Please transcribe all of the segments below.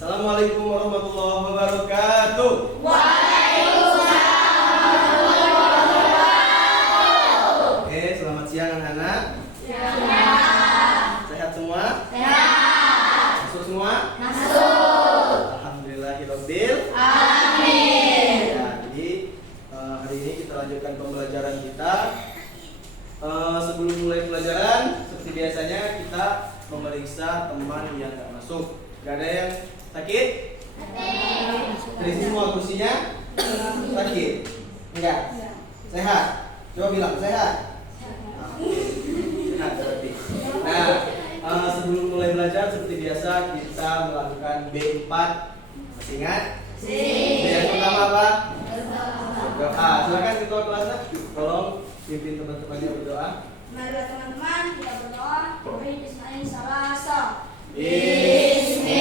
Assalamualaikum warahmatullahi wabarakatuh. Oke, selamat siang anak-anak. Sehat semua? Masuk semua? Alhamdulillahirabbil. Ya, jadi hari ini kita lanjutkan pembelajaran kita. Sebelum mulai pelajaran, seperti biasanya kita memeriksa teman yang nggak masuk. Gak ada yang sakit? Dari semua kursinya sakit? Enggak? Sehat? Coba bilang sehat. Sehat berarti. Nah, sebelum mulai belajar seperti biasa kita melakukan B4. Masih ingat? B yang pertama apa? Berdoa. Silakan ketua kelasnya tolong pimpin teman-temannya berdoa. Mari teman-teman kita berdoa. Bismillahirrahmanirrahim.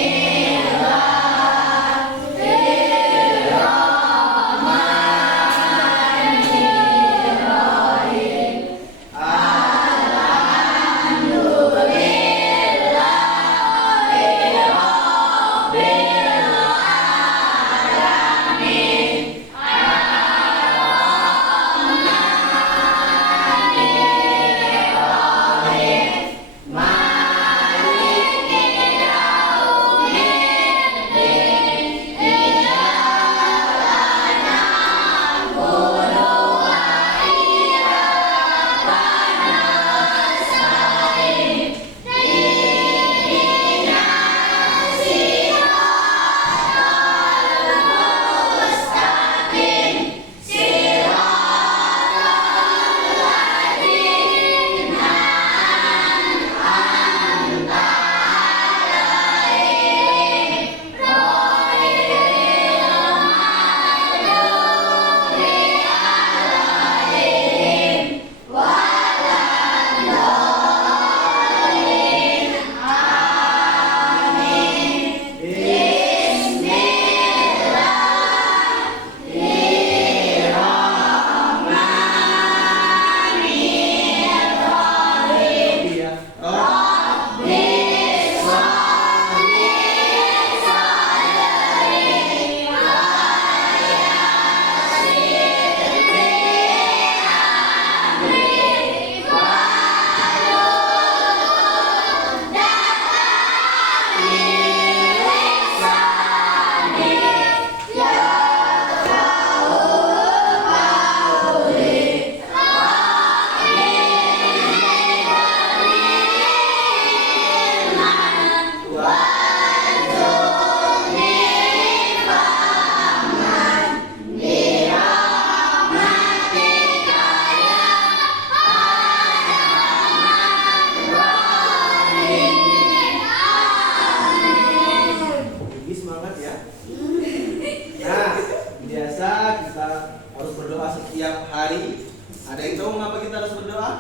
Ada yang tahu mengapa kita harus berdoa?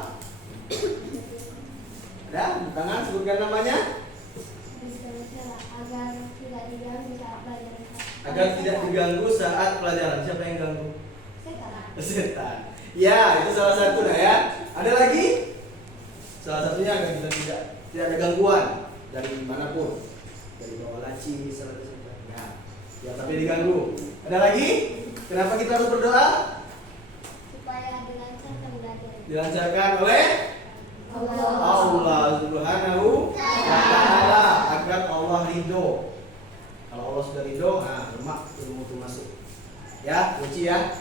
Ada? Tangan, sebutkan namanya. Agar tidak diganggu saat pelajaran. Siapa yang ganggu? Setan. Ya, itu salah satu dah ya. Ada lagi? Salah satunya agar kita tidak ada gangguan dari manapun, dari bawah laci, ya, tapi diganggu. Ada lagi? Kenapa kita harus berdoa? Dilancarkan oleh Allah Subhanahu wa Ta'ala, agar Allah ridho. Kalau Allah sudah ridho, lemak ilmu itu masuk. Ya, kunci ya.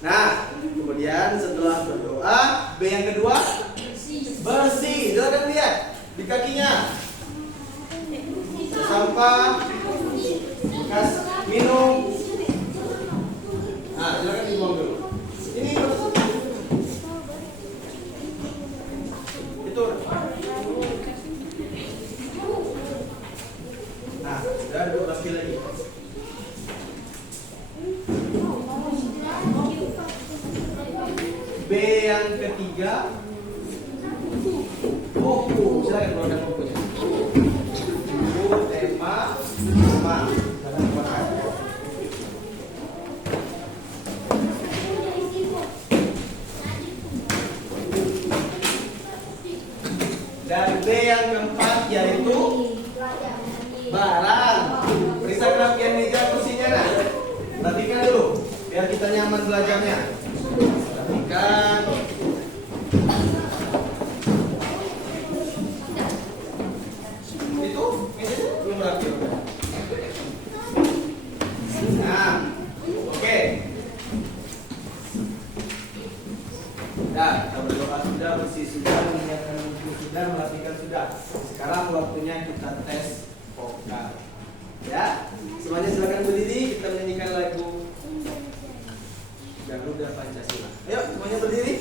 Nah, kemudian setelah berdoa, B yang kedua, bersih. Silakan lihat di kakinya. Sampah, bekas minum. Nah, silakan dibuang dulu. Ini itu. Nah, sudah rapi lagi. B yang ketiga, buku. Silakan keluarkan bukunya. Buku, tema, silakan keluarkan. Dan B yang keempat yaitu Barang. Periksa kerapian meja kursinya nah. Perhatikan dulu biar kita nyaman belajarnya. Perhatikan. Itu meja belum rapi. Nah, oke. Nah, kita berdoa sudah, bersih sudah, menyiapkan buku sudah, merapikan sudah. Sekarang waktunya kita tes vokal. Ya, semuanya silakan berdiri. Kita menyanyikan lagu Garuda Pancasila. Ayo, semuanya berdiri.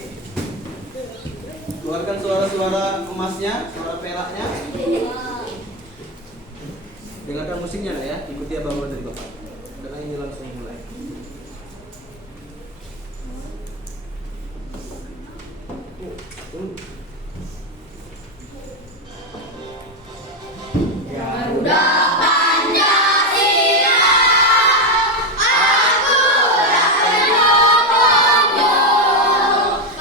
Keluarkan suara-suara emasnya, suara peraknya. Dengarkan musiknya lah ya. Ikuti abang dari bapak. Karena ini langsung mulai. Garuda Pancasila, aku pendukungmu,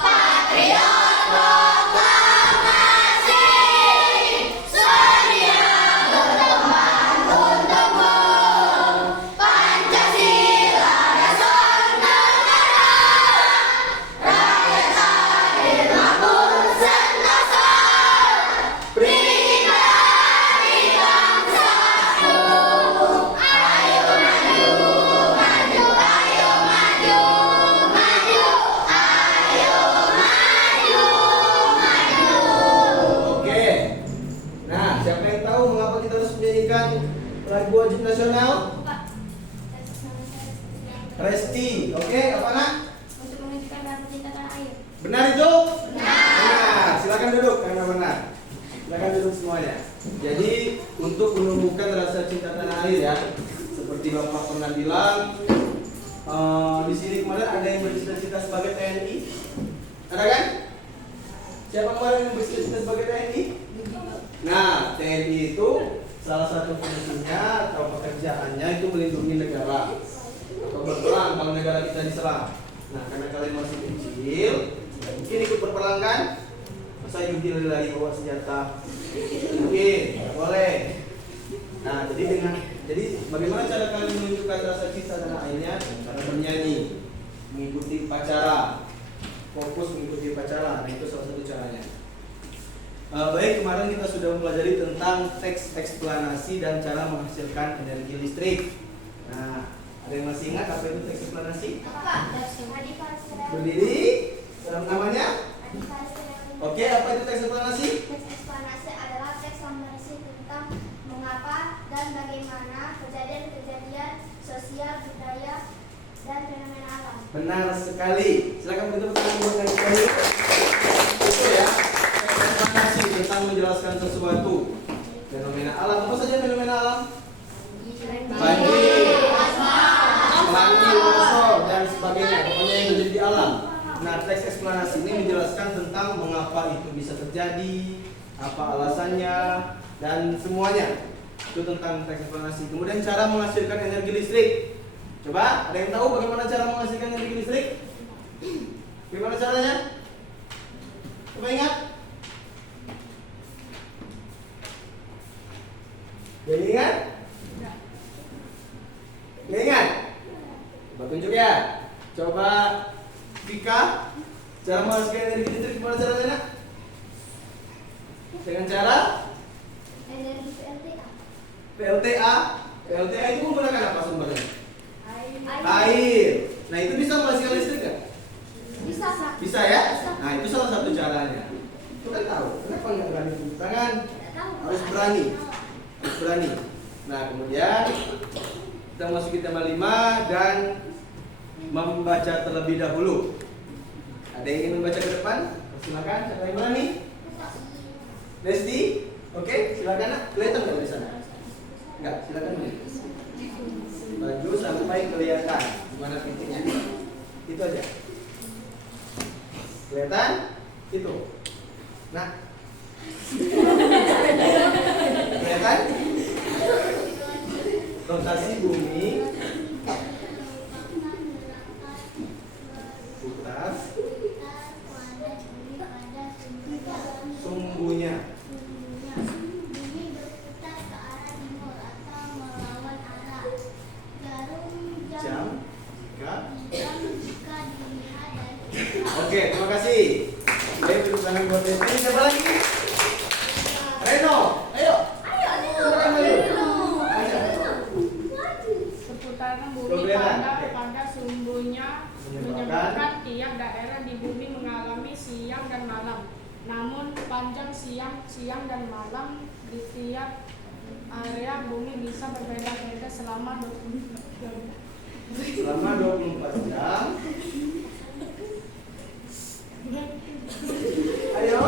patriot proklamasi, sedia berteman untukmu. Pancasila dasar negara, rakyat adil makmur sentosa. Lagu wajib nasional Resti, oke, apa nak? Untuk menunjukkan rasa cinta tanah air. Benar itu? Benar. Silakan duduk karena benar. Silakan duduk semuanya. Jadi untuk menumbuhkan rasa cinta tanah air ya, seperti bapak pernah bilang, di sini kemarin ada yang bercita-cita sebagai TNI, ada kan? Siapa kemarin yang bercita-cita sebagai TNI? Nah, TNI itu salah satu fungsinya atau pekerjaannya itu melindungi negara atau berperang kalau negara kita diserang. Nah, karena kalian masih kecil, mungkin ikut berperang kan? Masa yudil lari bawa senjata? Mungkin, boleh. Nah, jadi bagaimana cara kalian menunjukkan rasa cinta tanah airnya? Cara bernyanyi, mengikuti upacara, fokus mengikuti upacara. Nah, itu salah satu caranya. Baik, kemarin kita sudah mempelajari tentang teks eksplanasi dan cara menghasilkan energi listrik. Nah, ada yang masih ingat apa itu teks eksplanasi? Berdiri, namanya? Oke, apa itu teks eksplanasi? Teks eksplanasi adalah teks yang berisi tentang mengapa dan bagaimana kejadian-kejadian sosial, budaya, dan fenomena alam. Benar sekali. Silakan beri tepuk tangan buat kami. Itu ya. Eksplanasi tentang menjelaskan sesuatu. Fenomena alam, apa saja fenomena alam? Banjir, pelangi, longsor, dan sebagainya. Pokoknya yang terjadi di alam. Nah, teks eksplanasi ini menjelaskan tentang mengapa itu bisa terjadi, apa alasannya, dan semuanya. Itu tentang teks eksplanasi. Kemudian cara menghasilkan energi listrik. Coba, ada yang tahu bagaimana cara menghasilkan energi listrik? Bagaimana caranya? Coba ingat. Gak ingat? Gak ingat? Coba tunjuk ya. Coba Vika, cara menghasilkan energi listrik gimana caranya nak? Dengan cara Energi PLTA. PLTA. PLTA itu menggunakan apa sumbernya? Air. Nah, itu bisa menghasilkan listrik nggak? Bisa, Pak. Bisa ya? Nah, itu salah satu caranya. Itu kan tahu. Kenapa nggak berani tepuk tangan? Harus berani. Harus berani. Nah, kemudian kita masuki tema 5 dan membaca terlebih dahulu. Ada yang ingin membaca ke depan? Silakan. Siapa yang berani? Resti? Oke, silakan nak. Kelihatan nggak di sana? Enggak, silakan. Baju sampai kelihatan gimana titiknya. Itu aja. Kelihatan? Itu. Nah. Kelihatan? Rotasi bumi putar sumbunya Ini siapa lagi? Reno, ayo. Silakan Mayu. Seputaran bumi Problema. pada sumbernya menyebabkan tiap daerah di bumi mengalami siang dan malam. Namun panjang siang dan malam di tiap area bumi bisa berbeda-beda selama 24 jam. Selama 24 jam. Ayo,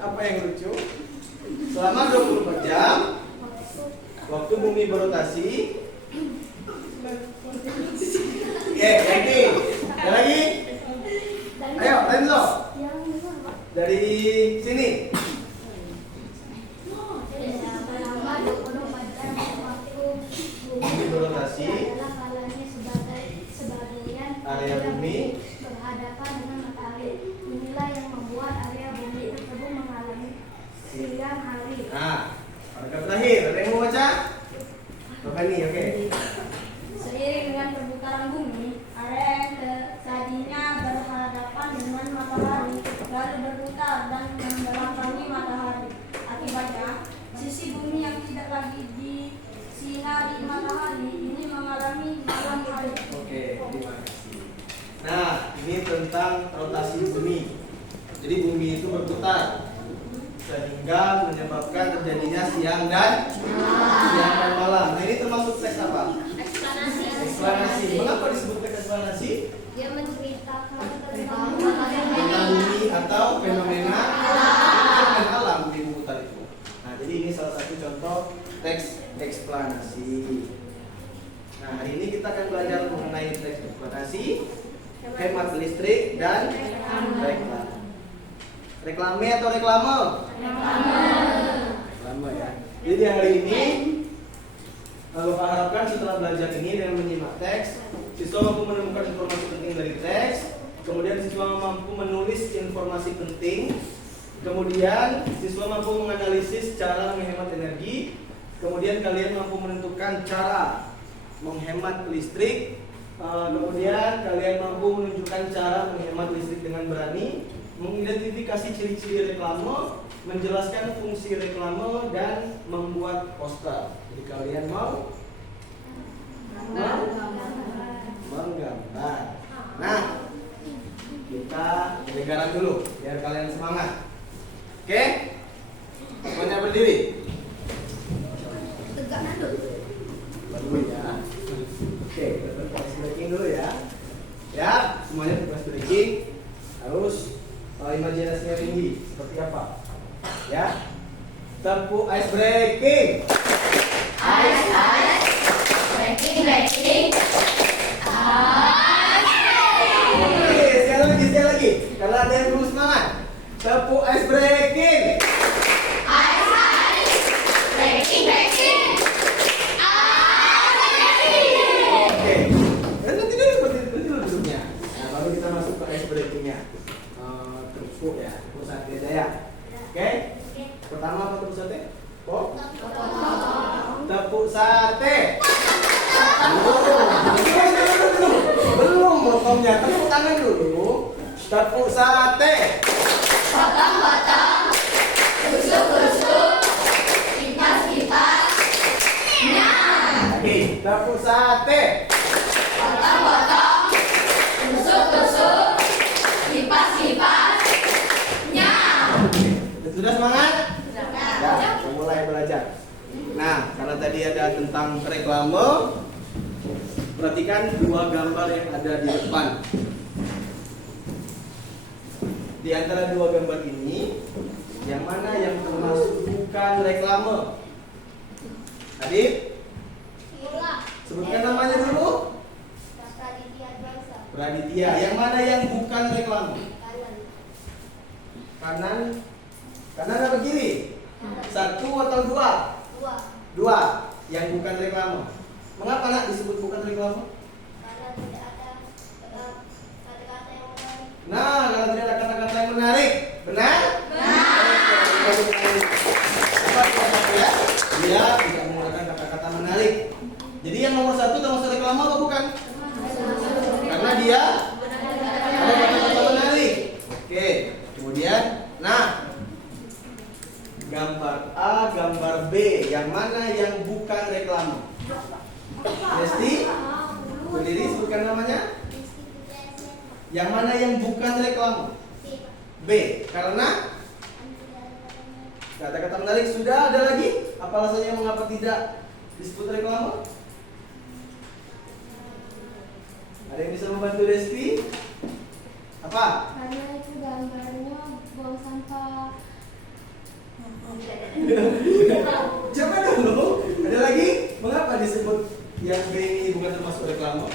apa yang lucu? Selama 24 jam waktu bumi berotasi. Lagi. Ada lagi? Ayo, Renzo. Dari sini. Selama 24 jam waktu Bumi berotasi. adalah kalanya sebagian Area bumi berhadapan dengan matahari. Inilah yang membuat area bumi tersebut mengalami siang hari. Nah, paragraf terakhir. Ada yang mau baca? Coba nih, oke. Seiring dengan perputaran bumi, area yang tadinya berhadapan dengan matahari lalu berputar dan membelakangi matahari. Akibatnya, sisi bumi yang tidak lagi disinari matahari ini mengalami malam hari. Oke, terima kasih. Nah, ini tentang rotasi bumi. Jadi bumi itu berputar sehingga menyebabkan terjadinya siang dan malam. Nah, ini termasuk teks apa? Eksplanasi. Mengapa disebut teks eksplanasi? Dia menceritakan tentang Tentang bumi atau fenomena alam di berputar itu. Nah, jadi ini salah satu contoh teks eksplanasi. Nah, hari ini kita akan belajar mengenai teks eksplanasi, hemat listrik, dan reklame. Reklame atau reklame? Reklame ya. Jadi hari ini Bapak harapkan setelah belajar ini dengan menyimak teks, siswa mampu menemukan informasi penting dari teks, kemudian siswa mampu menulis informasi penting, kemudian siswa mampu menganalisis cara menghemat energi, kemudian kalian mampu menentukan cara menghemat listrik, kemudian kalian mampu menunjukkan cara menghemat listrik dengan berani, mengidentifikasi ciri-ciri reklame, menjelaskan fungsi reklame, dan membuat poster. Jadi kalian mau menggambar. Nah, kita pendengaran dulu biar kalian semangat. Oke? Semuanya berdiri. tegak dulu. Dulu ya. Oke, kita proses breaking dulu ya. Ya, semuanya proses breaking. Harus imajinasinya tinggi. Seperti apa? Ya. Tepuk ice breaking. Breaking. Oke, sekali lagi. Kalau ada yang belum semangat, tepuk ice breaking. Oke. Dan nanti dulu duduknya. Nah, baru kita masuk ke ice breakingnya. Tepuk ya, tepuk sate aja ya. Oke. Pertama apa tepuk sate? Tepuk sate. Belum potongnya, tepuk tangan dulu. Tepuk sate. Lagi, tepuk sate. Sudah semangat? Ya, kita mulai belajar. Nah, karena tadi ada tentang reklame, perhatikan dua gambar yang ada di depan. Di antara dua gambar ini, yang mana yang termasuk bukan reklame? Adit, sebutkan namanya dulu. Raditya. Yang mana yang bukan reklame? Kanan apa kiri? Satu atau dua? Dua. Yang bukan reklame. Mengapa nak disebut bukan reklame? Karena tidak ada kata-kata yang menarik. Nah, kalau tidak ada kata-kata yang menarik, benar? Ya, dia tidak menggunakan kata-kata menarik. Jadi yang nomor satu termasuk reklame atau bukan? Karena dia ada kata-kata menarik. Oke, kemudian gambar B. Yang mana yang bukan reklame? Desti? Berdiri sebutkan namanya. Yang mana yang bukan reklame? B. Karena kata-kata menarik. Sudah ada lagi? Apa alasannya mengapa tidak disebut reklame? Ada yang bisa membantu Desti? Apa? Karena itu gambarnya buang sampah. Coba dulu. Ada lagi? Mengapa disebut yang B ini bukan termasuk reklame?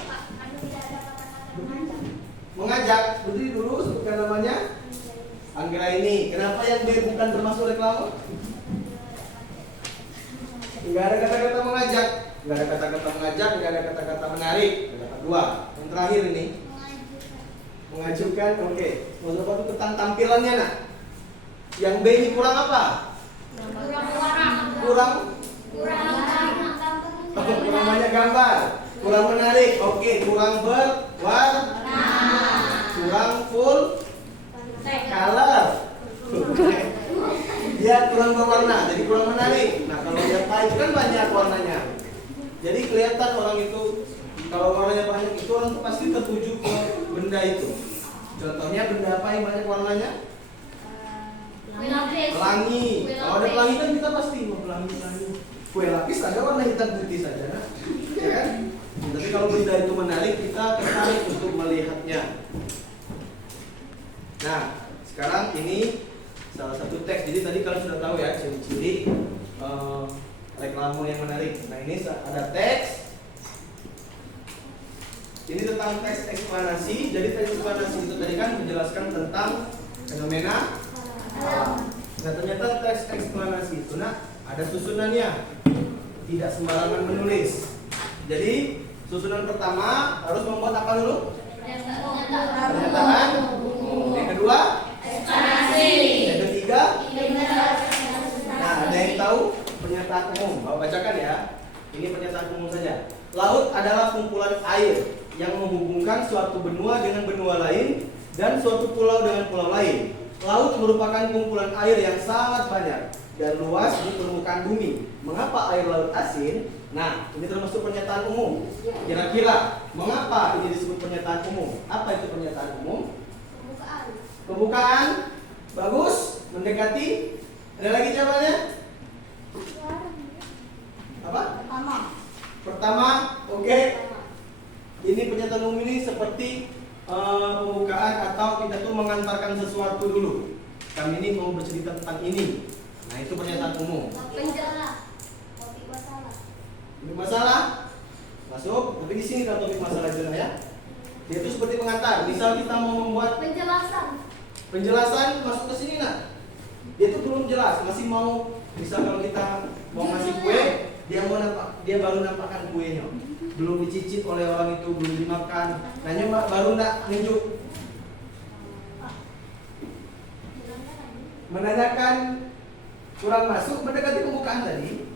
Mengajak. Berdiri dulu, sebutkan namanya. Anggra ini. Kenapa yang B bukan termasuk reklame? Enggak ada kata-kata mengajak. Enggak ada kata-kata mengajak, enggak ada kata-kata menarik. Dapat 2. Yang terakhir ini. Mengajukan. Oke. Maksud apa itu tentang tampilannya, nak? Yang B ini kurang apa? Kurang banyak gambar, kurang menarik. Oke, kurang berwarna, kurang full color. Dia kurang berwarna, jadi kurang menarik. Nah, kalau yang pahit itu kan banyak warnanya, jadi kelihatan orang itu. Kalau warnanya banyak itu orang itu pasti tertuju ke benda itu. Contohnya benda apa yang banyak warnanya? Pelangi. Kalau ada pelangi kan kita pasti mau pelangi. Kue lapis ada warna hitam putih saja, nah? Ya kan? Tapi kalau benda itu menarik, kita tertarik untuk melihatnya. Nah, sekarang ini salah satu teks. Jadi tadi kalian sudah tahu ya ciri-ciri reklame yang menarik. Nah, ini ada teks. Ini tentang teks eksplanasi. Jadi teks eksplanasi itu tadi kan menjelaskan tentang fenomena alam. Nah, ternyata teks eksplanasi itu ada susunannya. Tidak sembarangan menulis. Jadi susunan pertama harus membuat apa dulu? Pernyataan. Yang kedua? Eksplanasi. Yang ketiga? Nah, ada yang tahu pernyataan umum? Bapak bacakan ya. Ini pernyataan umum saja. Laut adalah kumpulan air yang menghubungkan suatu benua dengan benua lain dan suatu pulau dengan pulau lain. Laut merupakan kumpulan air yang sangat banyak dan luas di permukaan bumi. Mengapa air laut asin? Nah, ini termasuk pernyataan umum. Kira-kira mengapa ini disebut pernyataan umum? Apa itu pernyataan umum? Pembukaan. Bagus. Mendekati. Ada lagi jawabannya? Apa? Pertama. Oke. Ini pernyataan umum ini seperti pembukaan atau kita tuh mengantarkan sesuatu dulu. Kami ini mau bercerita tentang ini. Nah, itu pernyataan umum. Topik masalah masuk. Tapi di sini kalau topik masalah itu ya. Dia itu seperti pengantar. Misal kita mau membuat penjelasan masuk ke sini nah. Dia itu belum jelas, masih mau. Misal kalau kita mau ngasih kue, dia baru nampakkan kuenya. Belum dicicip oleh orang itu, belum dimakan. Nah, baru nak nunjuk. Menanyakan kurang masuk, mendekati pembukaan tadi.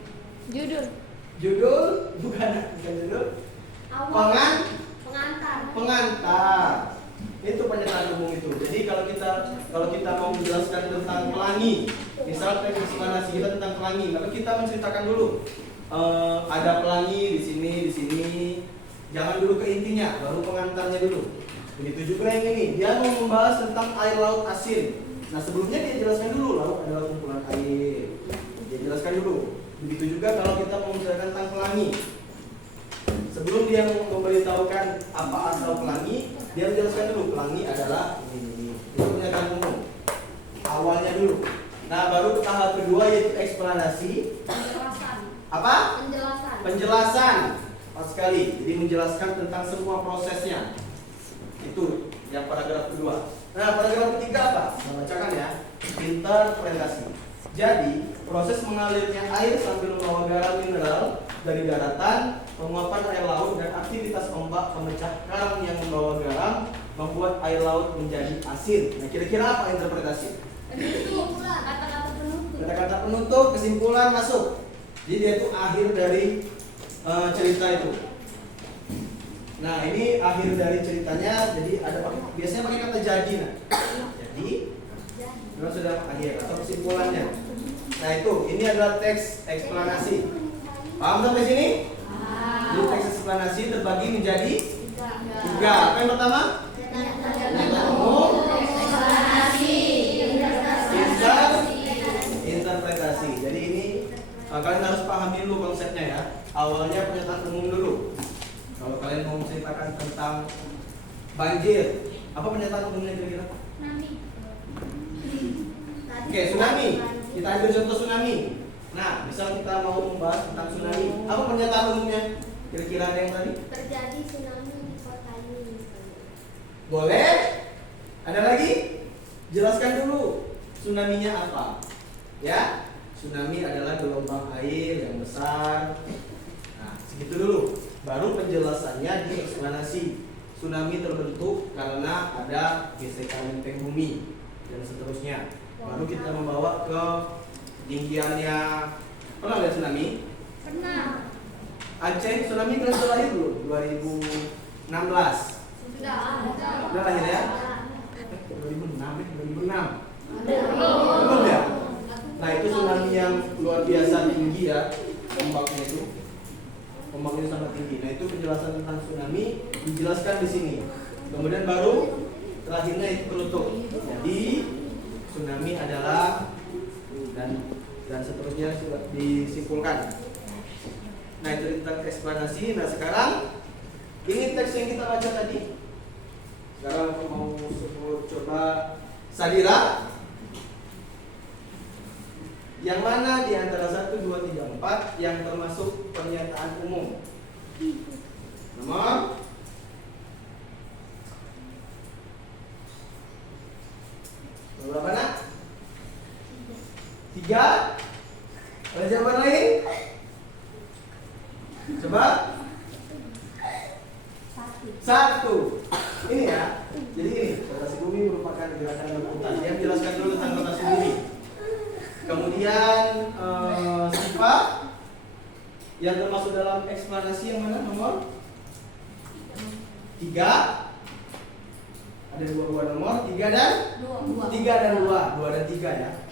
Judul bukan judul. Pengantar. Itu pernyataan umum itu. Jadi kalau kita mau menjelaskan tentang pelangi, misal teks eksplanasi kita tentang pelangi, maka kita menceritakan dulu. Ada pelangi di sini. Jangan dulu ke intinya, baru pengantarnya dulu. Begitu juga yang ini, dia mau membahas tentang air laut asin. Nah, sebelumnya dia jelaskan dulu laut adalah kumpulan air. Dia jelaskan dulu. Begitu juga kalau kita mau menjelaskan tentang pelangi. Sebelum dia memberitahukan apa asal pelangi, dia menjelaskan dulu pelangi adalah ini. Itu pernyataan umum. Awalnya dulu. Nah, baru ke tahap kedua yaitu eksplanasi. Apa? Penjelasan. Pas sekali. Jadi menjelaskan tentang semua prosesnya. Itu yang paragraf kedua. Nah, paragraf ketiga apa? Saya bacakan ya. Interpretasi. Jadi, proses mengalirnya air sambil membawa garam mineral dari daratan, penguapan air laut dan aktivitas ombak pemecah karang yang membawa garam membuat air laut menjadi asin. Nah, kira-kira apa interpretasi? Kata-kata penutup, kesimpulan masuk. Jadi dia itu akhir dari cerita itu. Nah, ini akhir dari ceritanya. Jadi biasanya pakai kata jadi. Nah, jadi sudah akhir atau kesimpulannya. Nah itu, ini adalah teks eksplanasi. Paham sampai sini? Jadi teks eksplanasi terbagi menjadi 3. Apa yang pertama? Pernyataan umum, interpretasi. Jadi ini kalian harus pahami dulu konsepnya ya. Awalnya pernyataan umum dulu. Kalau kalian mau menceritakan tentang banjir, apa pernyataan umumnya kira-kira? Oke, tsunami. Kita ambil contoh tsunami. Nah, misal kita mau membahas tentang tsunami, apa pernyataan umumnya? Kira-kira ada yang tadi? Terjadi tsunami di kota ini. Boleh? Ada lagi? Jelaskan dulu tsunami-nya apa. Ya, tsunami adalah gelombang air yang besar. Nah, segitu dulu. Baru penjelasannya di eksplanasi. Tsunami terbentuk karena ada gesekan lempeng bumi dan seterusnya. Baru kita membawa ke ketinggiannya. Pernah lihat tsunami? Pernah. Aceh tsunami kan sudah lahir dulu 2016. Sudah lahir ya? 2006. Belum ya? Nah itu tsunami yang luar biasa tinggi ya, ombaknya itu. Ombaknya sangat tinggi. Nah itu penjelasan tentang tsunami dijelaskan di sini. Kemudian baru terakhirnya itu penutup. Jadi tsunami adalah dan seterusnya sudah disimpulkan. Nah itu tentang eksplanasi. Nah sekarang ini teks yang kita baca tadi. Sekarang aku mau sebut coba Sadira. Yang mana di antara 1, 2, 3, 4 yang termasuk pernyataan umum? Nomor berapa nak? 3. Ada jawaban lain? Coba. 1. Ini ya. Jadi ini rotasi bumi merupakan gerakan berputar. Dia menjelaskan dulu tentang rotasi bumi. Kemudian sifat yang termasuk dalam eksplanasi yang mana nomor 3. Ada 2 nomor 3 dan 2 dan 3 ya.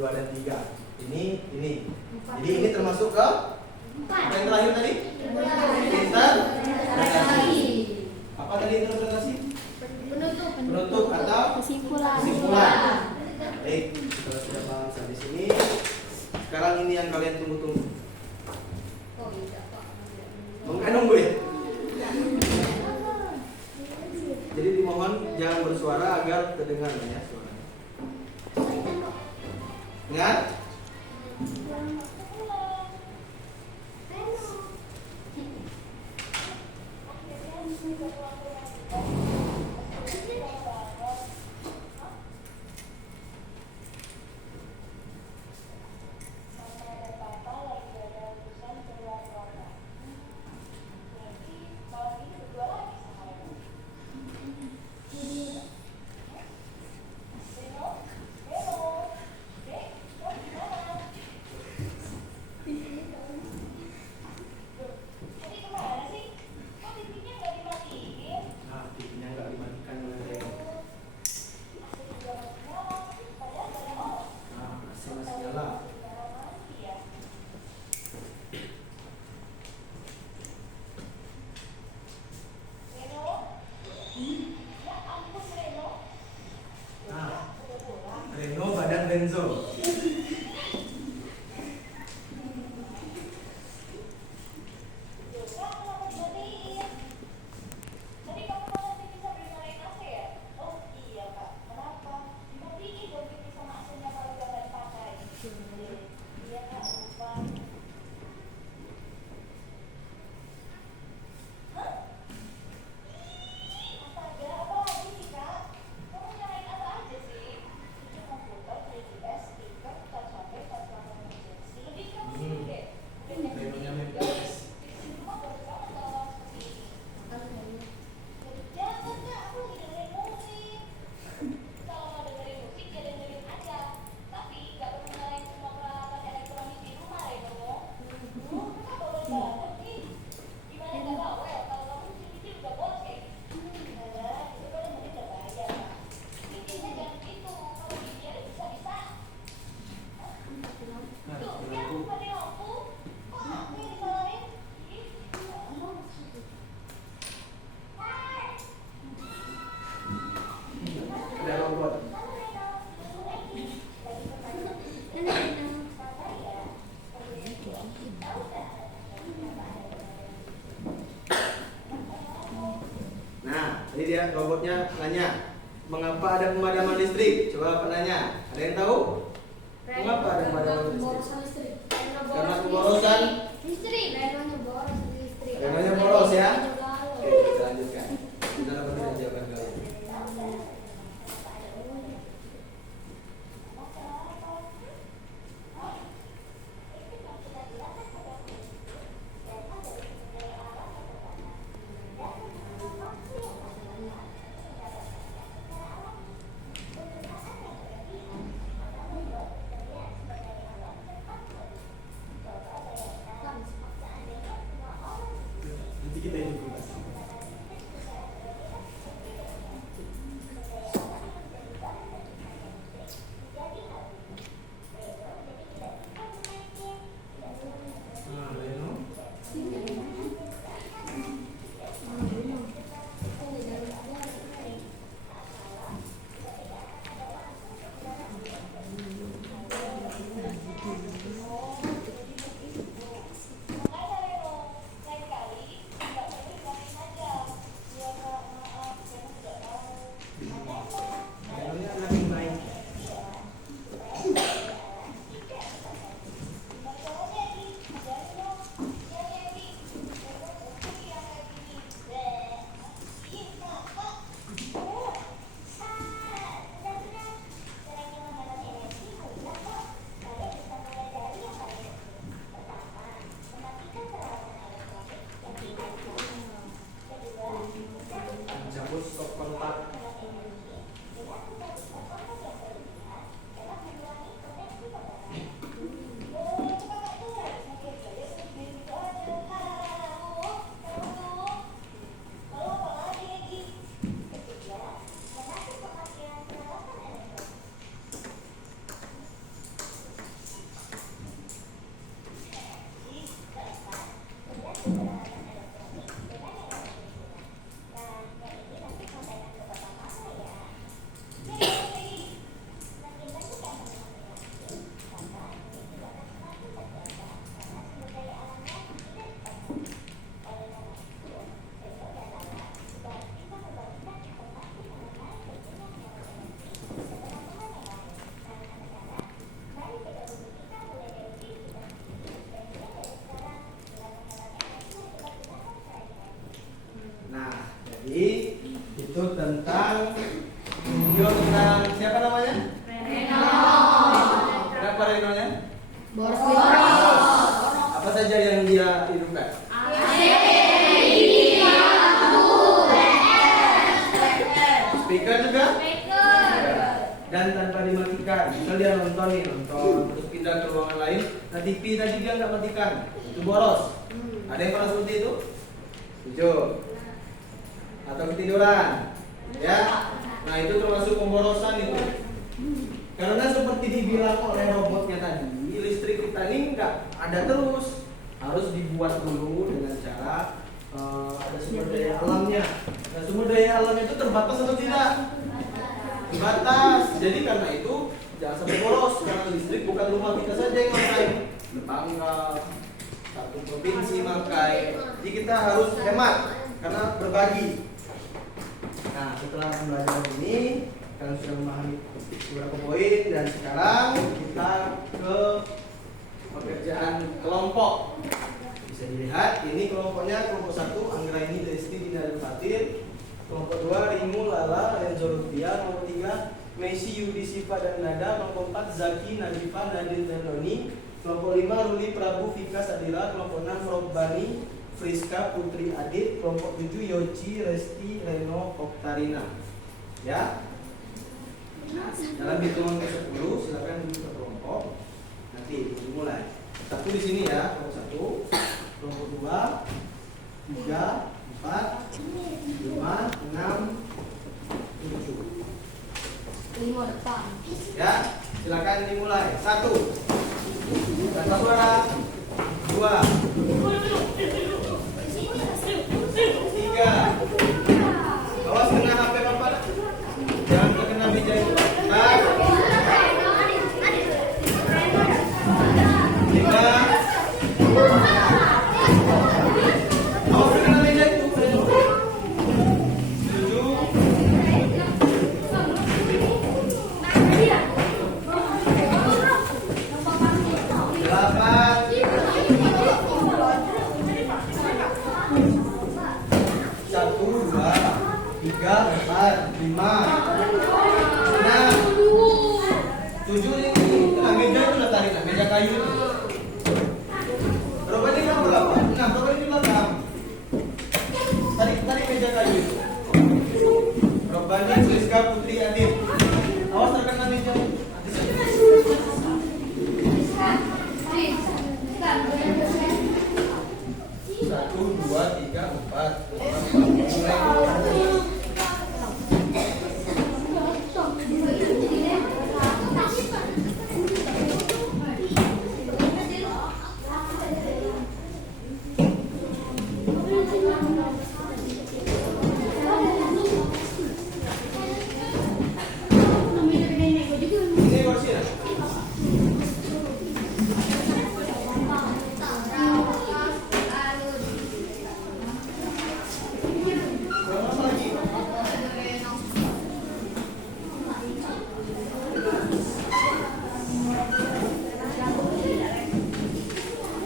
2 dan 3. Ini. Jadi ini termasuk ke apa yang terakhir tadi? Interpretasi. Apa tadi interpretasi? Penutup atau kesimpulan. Baik, kita sudah paham sampai sini. Sekarang ini yang kalian tunggu-tunggu. Nunggu ya? Jadi dimohon jangan bersuara agar terdengar ya suaranya. Ingat? dia robotnya nanya, mengapa ada pemadaman listrik? Coba Bapak nanya. Ada yang tahu? Mengapa ada pemadaman listrik? Karena pemborosan listrik. Renanya boros ya. Oke, kita lanjutkan. Kita dapat jawaban kalian. Nanti kita ini bahas. Mencabut stop kontak. Nah, jadi itu tentang video tentang siapa namanya? Kenapa Renonya? Apa saja yang dia hidupkan? Speaker juga? Dan tanpa dimatikan. Misal dia nonton terus pindah ke ruangan lain. Nah TV tadi dia nggak matikan, itu boros. Ada yang pernah seperti itu? Setuju? Atau ketiduran? Ya? Nah itu termasuk pemborosan itu. Karena seperti dibilang oleh robotnya tadi, listrik kita ini nggak ada terus, harus dibuat dulu dengan cara ada sumber daya alamnya. Nah sumber daya alamnya itu terbatas atau tidak? Terbatas. Jadi karena itu jangan sampai boros, karena listrik bukan rumah kita saja yang makai, tetangga, satu provinsi makai. Jadi kita harus hemat karena berbagi. Nah setelah pembelajaran ini kalian sudah memahami beberapa poin, dan sekarang kita ke pekerjaan kelompok. Bisa dilihat ini kelompoknya: kelompok 1 Anggraini Desti Dina Fatir, kelompok 2 Rimu Lala Renzo Rupiah, kelompok 3 Messi Yudi Siva dan Nada, kelompok 4 Zaki Nadifah Nadine Ternoni, kelompok 5 Ruli Prabu Vika Sadira, kelompok 6 Robbani Friska Putri Adit, kelompok 7 Yoci Resti Reno Oktarina. Ya. Dalam hitungan ke 10 silakan duduk ke kelompok. Nanti dimulai. Satu di sini ya, kelompok 1, kelompok 2, 3, 4, 5, 6, 7. 5 depan. Ya, silakan dimulai. 1. Kata suara. 2. 3. Awas kena HP Bapak. Jangan terkena meja itu. 4. 5. Awas kena meja itu. 7. 2, 3, 4. Mulai. Ini kursi ya? Berapa lama lagi?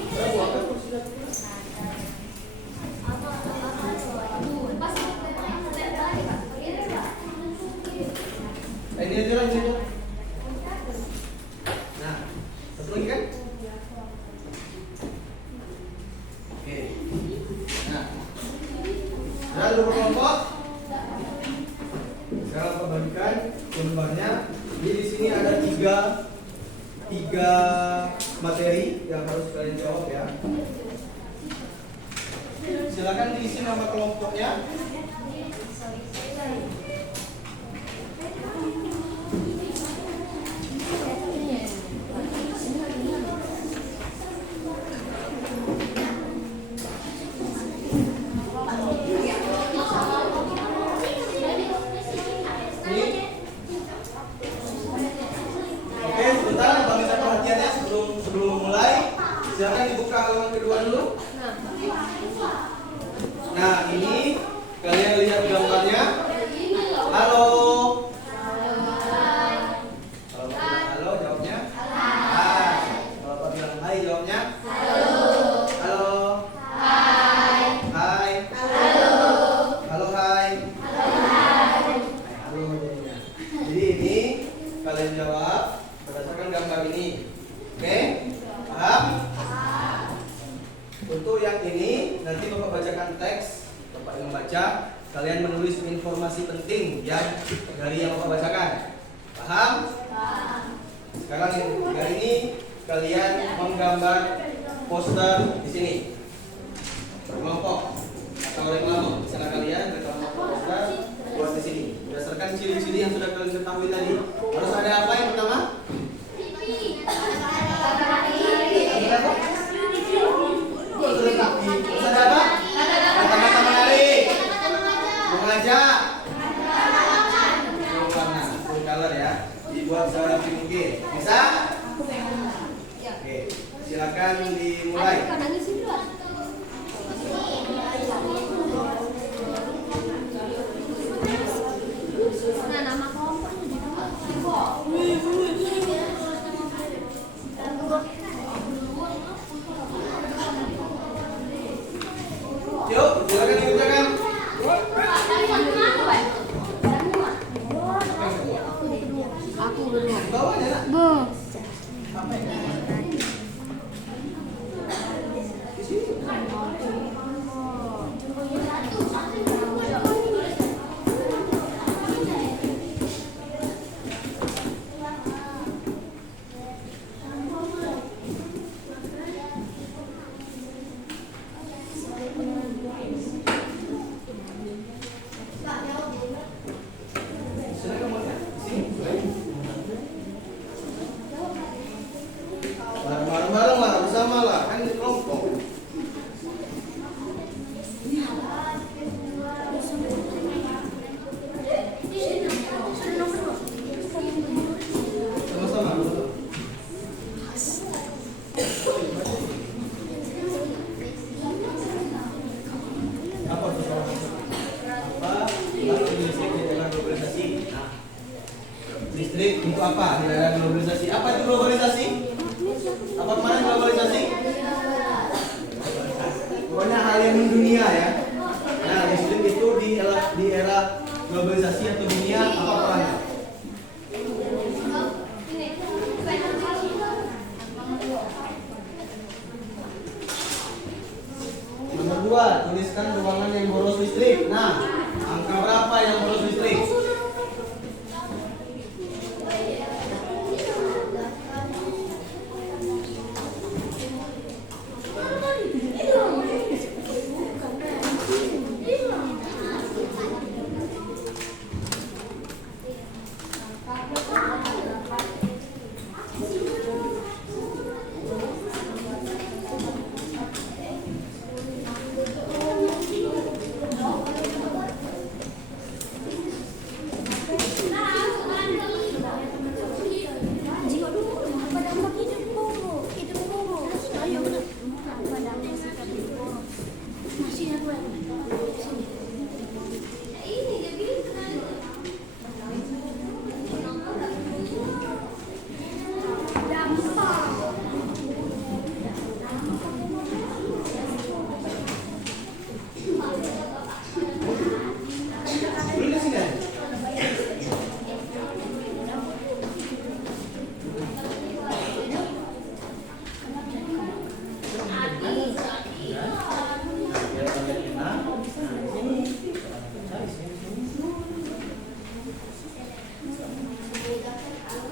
Berapa angkat kursi dah? Ini aja lah, ini aja. Nah, satu lagi kan? Oke. Nah, sudah ada dua kelompok. Sekarang kita bagikan gambarnya. Jadi di sini ada tiga materi yang harus kalian jawab ya. Silakan diisi nama kelompoknya. Oke, sebentar bagi perhatiannya sebelum mulai. Silakan dibuka halaman kedua dulu. Nah, ini kalian lihat gambarnya. Halo. Kalau bilang halo jawabnya hai. Kalau Pak bilang hai jawabnya halo. Hai. Halo hai. Halo jadinya. Jadi ini kalian jawab berdasarkan gambar ini. Oke? Paham? Untuk yang ini nanti Bapak bacakan teks, Bapak yang membaca, kalian menulis informasi penting yang dari yang Bapak bacakan. Paham? Sekarang yang tiga ini kalian menggambar poster di sini. Kelompok atau reklame di sana kalian reklame poster buat di sini. Berdasarkan ciri-ciri yang sudah kalian ketahui tadi. Harus ada apa yang pertama? Terus ada apa? Kata-kata menarik, mengajak, warna, full color ya, dibuat serapi mungkin. Bisa? Oke, silakan dimulai. Nah, nama kelompoknya juga. Yuk, silakan dikerjakan. Aku dulu. Bawahnya nak. Apa ya? Di sini. Silakan mau ya? Di sini. Bareng-bareng lah, bersama lah, kan di kelompok. Sama-sama. Apa tuh soalnya? Apa? Listrik di dalam globalisasi. Nah, listrik untuk apa di dalam globalisasi? Apa itu globalisasi? Apa kemarin globalisasi? Pokoknya hal yang mendunia ya. Nah, listrik itu di era globalisasi atau dunia apa perannya? Nomor 2, tuliskan ruangan yang boros listrik. Nah, angka berapa yang boros listrik? Dulu di sini aja.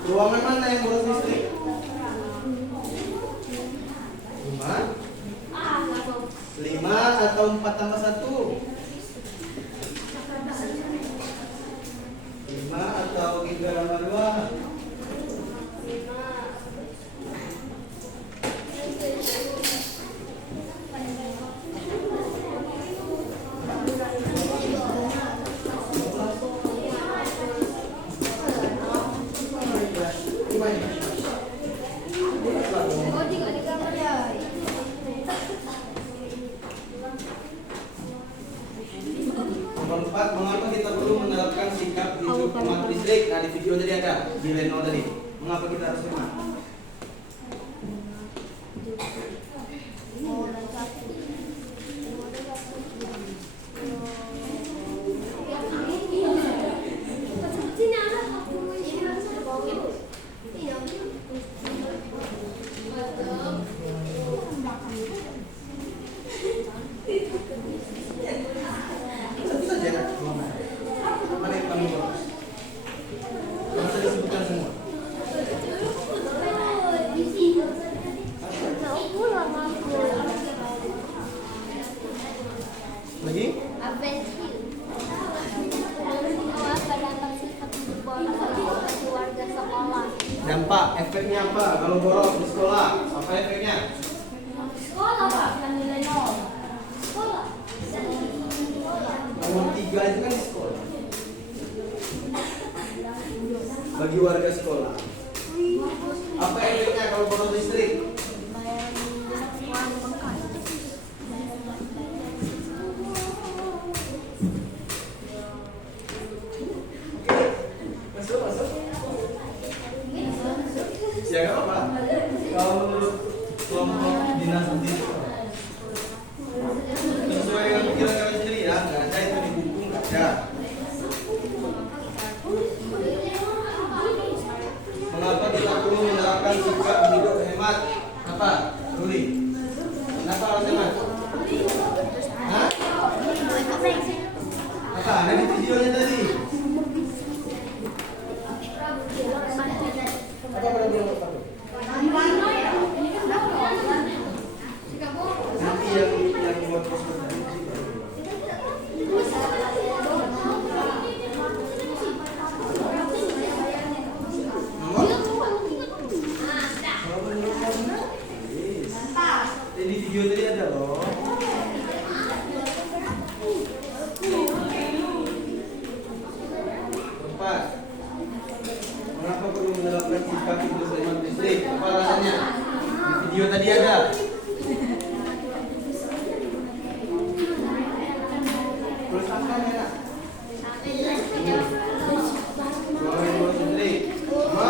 Ruangan mana yang boros listrik? 5 atau 4 tambah 1? 5 atau 3 tambah 2? Nomor 4, mengapa kita perlu menerapkan sikap hidup hemat listrik? Nah, di video tadi ada, di Leno tadi. Mengapa kita harus hemat? Satu saja kan? Mana yang paling bagus? Bisa disebutkan semua. Lagi? Dampak, efeknya apa? Kalau boros di sekolah, apa efeknya? Nomor 3 itu kan di sekolah. Bagi warga sekolah. Apa efeknya kalau boros listrik? Masuk. Ya nggak apa-apa. Kalau menurut kelompok dinas di sesuai dengan pikiran kalian sendiri ya, nggak ada itu di buku, nggak ada. Mengapa kita perlu menerapkan sikap hidup hemat? Apa? Ruli. Kenapa harus hemat? Hah? Apa? Ada di videonya tadi. Apa pada bilang apa? Nanti yang buat di video tadi ada loh. Empat. Mengapa perlu menerapkan sikap hidup hemat listrik? Apa alasannya? Di video tadi ada. Terus apa ya? Ruangan boros listrik. Apa?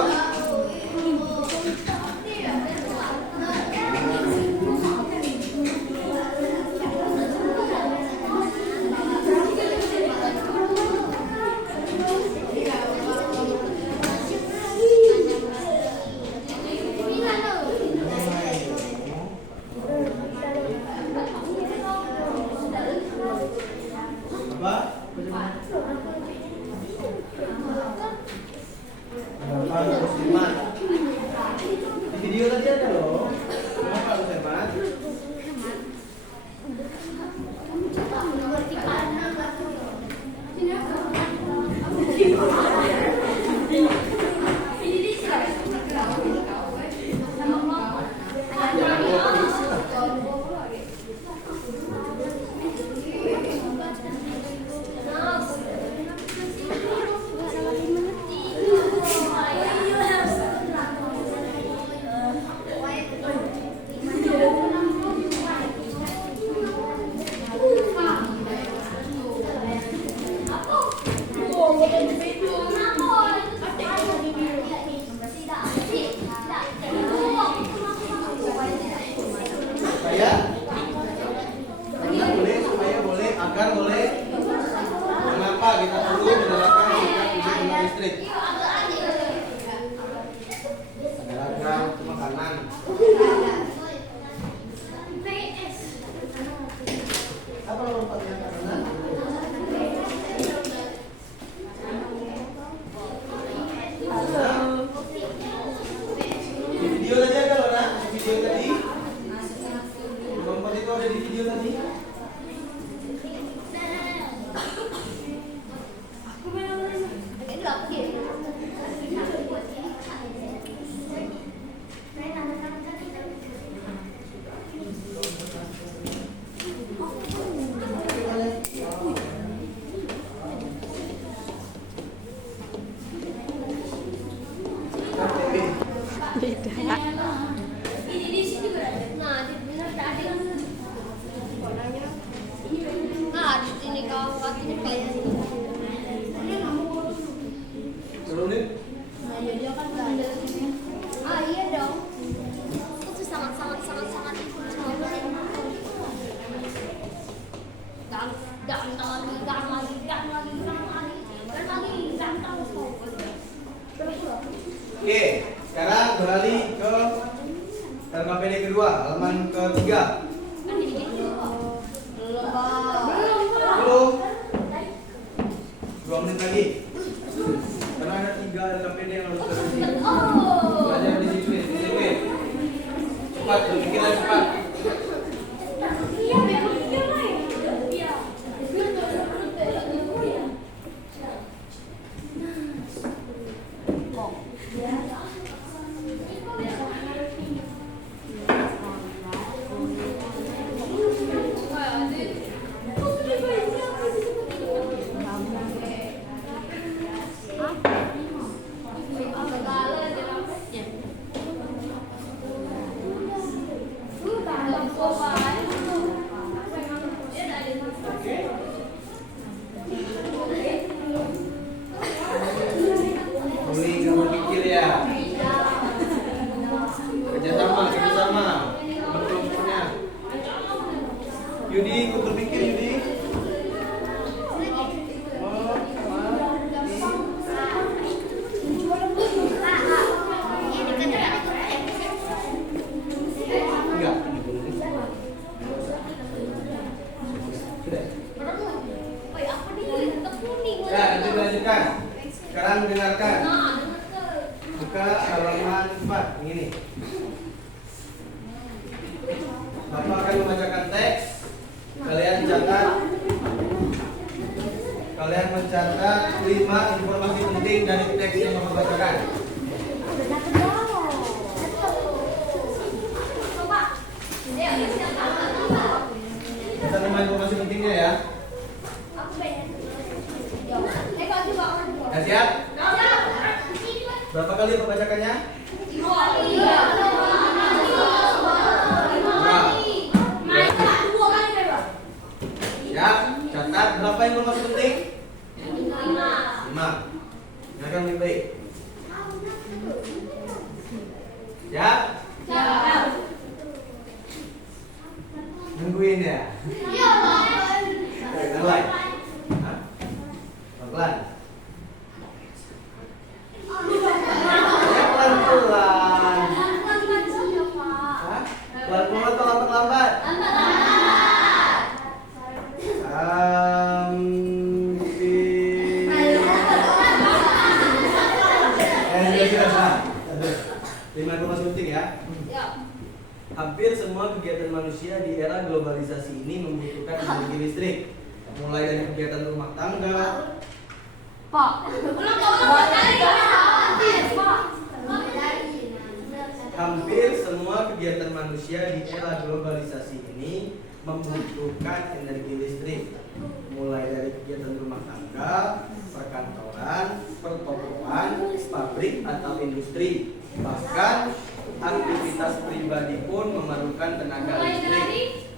dipertimbangkan oleh mengapa kita perlu menerapkan sistem penggunaan listrik. Ada makanan. Apa nomor 4 yang kanan? Di video tadi ada loh, Nak. Di video tadi. Nomor 4 itu ada di video tadi. Turunin. Iya dong. Itu sangat Oke, sekarang beralih ke LKPD kedua, halaman ketiga. Belum. 2 menit lagi. Karena ada 3 LKPD yang harus terisi. Belajar disiplin, disiplin. Cepat, berpikirlah cepat. Mulai kamu pikir ya. Kerjasama. Kelompoknya. Yudi, ikut berpikir Yudi. Enggak. Sudah. Ya, nanti lanjutkan. Sekarang dengarkan. Buka halaman 4 ini. Bapak akan membacakan teks. Kalian mencatat 5 informasi penting dari teks yang Bapak bacakan. Catat 5 informasi pentingnya ya. Ya, siap? Berapa kali membacakannya? 2. Ya, catat berapa informasi penting? 5. Dengarkan lebih baik. Ya? Nungguin ya? Mulai. Pelan-pelan. Ya, pelan-pelan. Pelan-pelan atau lambat-lambat? Lima informasi penting ya. Hampir semua kegiatan manusia di era globalisasi ini membutuhkan energi listrik, mulai dari kegiatan rumah tangga. Hampir semua kegiatan manusia di era globalisasi ini membutuhkan energi listrik, mulai dari kegiatan rumah tangga, perkantoran, pertokoan, pabrik atau industri, bahkan aktivitas pribadi pun memerlukan tenaga listrik.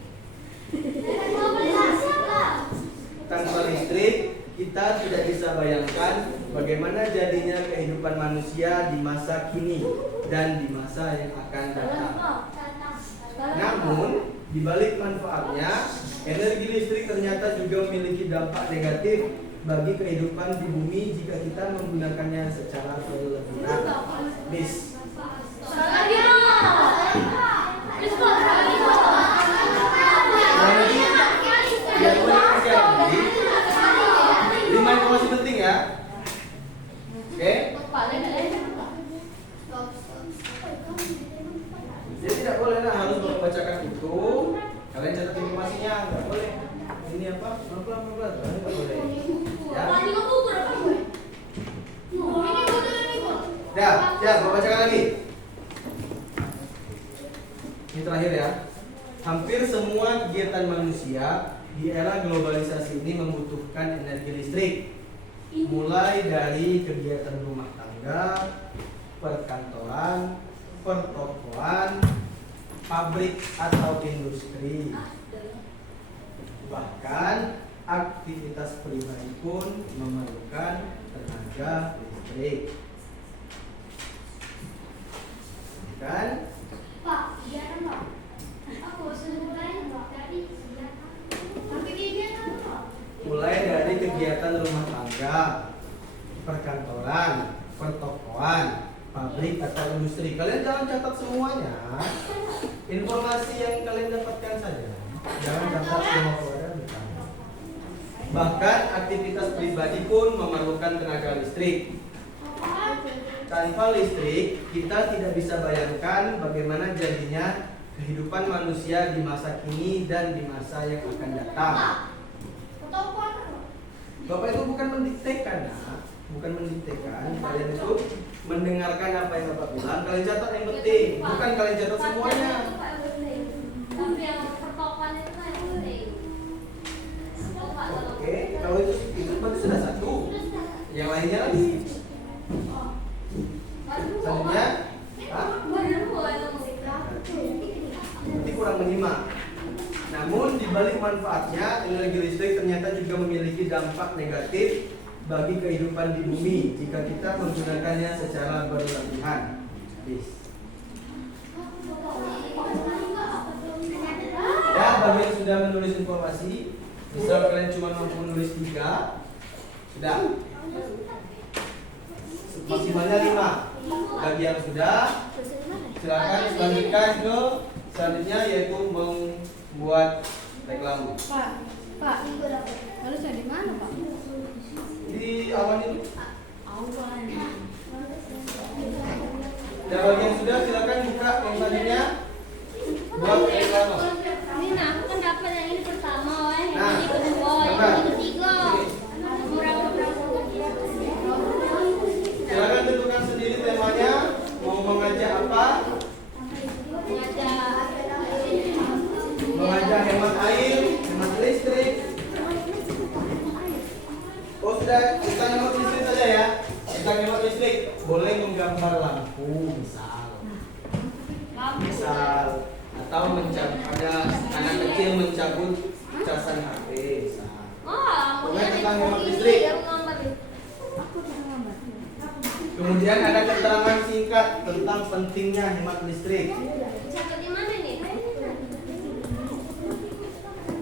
Tanpa listrik, kita tidak bisa bayangkan bagaimana jadinya kehidupan manusia di masa kini dan di masa yang akan datang. Namun, di balik manfaatnya, Energi listrik ternyata juga memiliki dampak negatif bagi kehidupan di bumi jika kita menggunakannya secara berlebihan. Bis. Lima informasi penting ya. Oke. Jadi tidak boleh harus membacakan itu. Kalian catat informasinya, nggak boleh. Ini apa? Pelan-pelan. Nggak boleh. Ya. Ya, mau bacakan lagi. Ini terakhir ya. Hampir semua kegiatan manusia di era globalisasi ini membutuhkan energi listrik. Mulai dari kegiatan rumah tangga, perkantoran, pertokoan, pabrik atau industri. Bahkan aktivitas pribadi pun memerlukan tenaga listrik. Kan? Pak, iya kan Pak? Aku sebenarnya Pak tadi tapi dia kan Pak. Mulai dari kegiatan rumah tangga, perkantoran, pertokoan, pabrik atau industri. Kalian jangan catat semuanya. Informasi yang kalian dapatkan saja. Jangan catat semua keluarga. Bahkan aktivitas pribadi pun memerlukan tenaga listrik. Tanpa listrik, kita tidak bisa bayangkan bagaimana jadinya kehidupan manusia di masa kini dan di masa yang akan datang. Bapak itu bukan mendiktekan, nah. Bukan mendiktekan. Kalian itu mendengarkan apa yang Bapak bilang. Kalian catat yang penting, bukan kalian catat semuanya. Tapi yang pertokoan itu yang penting. Oke, kalau itu berarti sudah satu. Yang lainnya lagi. Selanjutnya, berarti kurang menyimak. Namun di balik manfaatnya, energi listrik ternyata juga memiliki dampak negatif bagi kehidupan di bumi jika kita menggunakannya secara berlebihan. Ya, bagi yang sudah menulis informasi, misal kalian cuma mampu menulis 3, sudah. Maksimalnya 5. Bagi yang sudah, silakan selanjutkan ke selanjutnya yaitu membuat reklame. Pak, harus di mana Pak? Di awan ini. Awan. Dan bagi yang sudah, silakan buka yang selanjutnya. Buat reklame. Ini nah, aku kan dapat yang ini pertama, yang Nah, ini kedua, yang gambar. ini ketiga. Silakan tentukan sendiri temanya. Mau mengajak apa? Mengajak hemat air, hemat listrik. Oh sudah, tentang hemat listrik saja ya. Tentang hemat listrik, boleh menggambar lampu misal, atau mencabut, ada anak kecil mencabut casan HP. Pokoknya tentang hemat listrik. Kemudian ada keterangan singkat tentang pentingnya hemat listrik.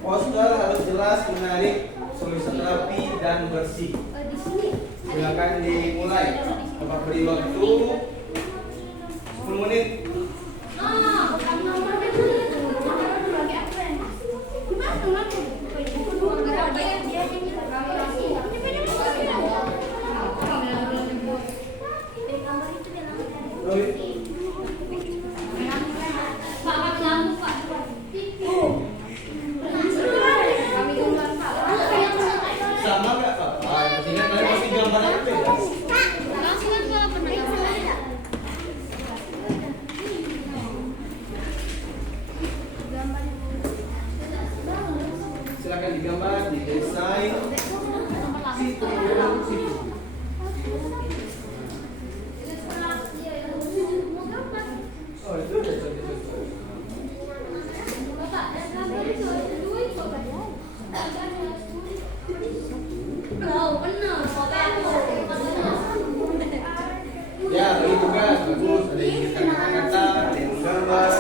Poster harus jelas, menarik, tulisan rapi dan bersih. Silakan dimulai. Bapak beri waktu 10 menit. Sama nggak Pak? Yang penting kalian pasti gambarnya beda. Silakan digambar, didesain. Situ. Oh itu udah contoh-contoh. Ya, bagi tugas bagus. Ada yang inginkan kata-kata, ada yang menggambar.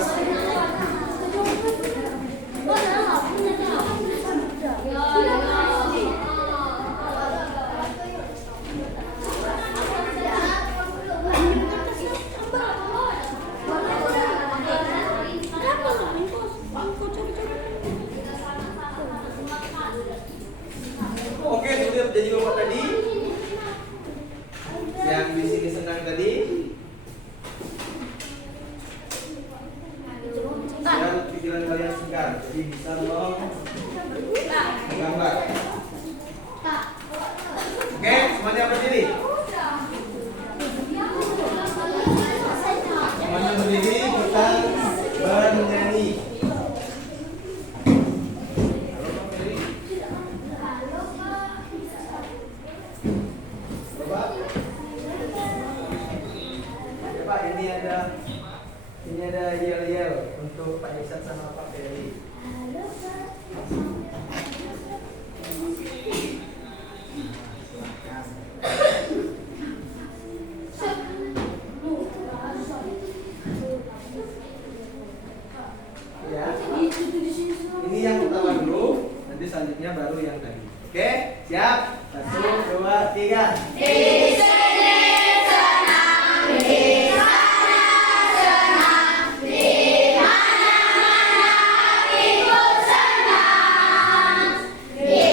selanjutnya baru yang tadi. Oke, siap? 1, 2, 3. Di sini senang, di sana senang, di mana-mana hatiku senang. Di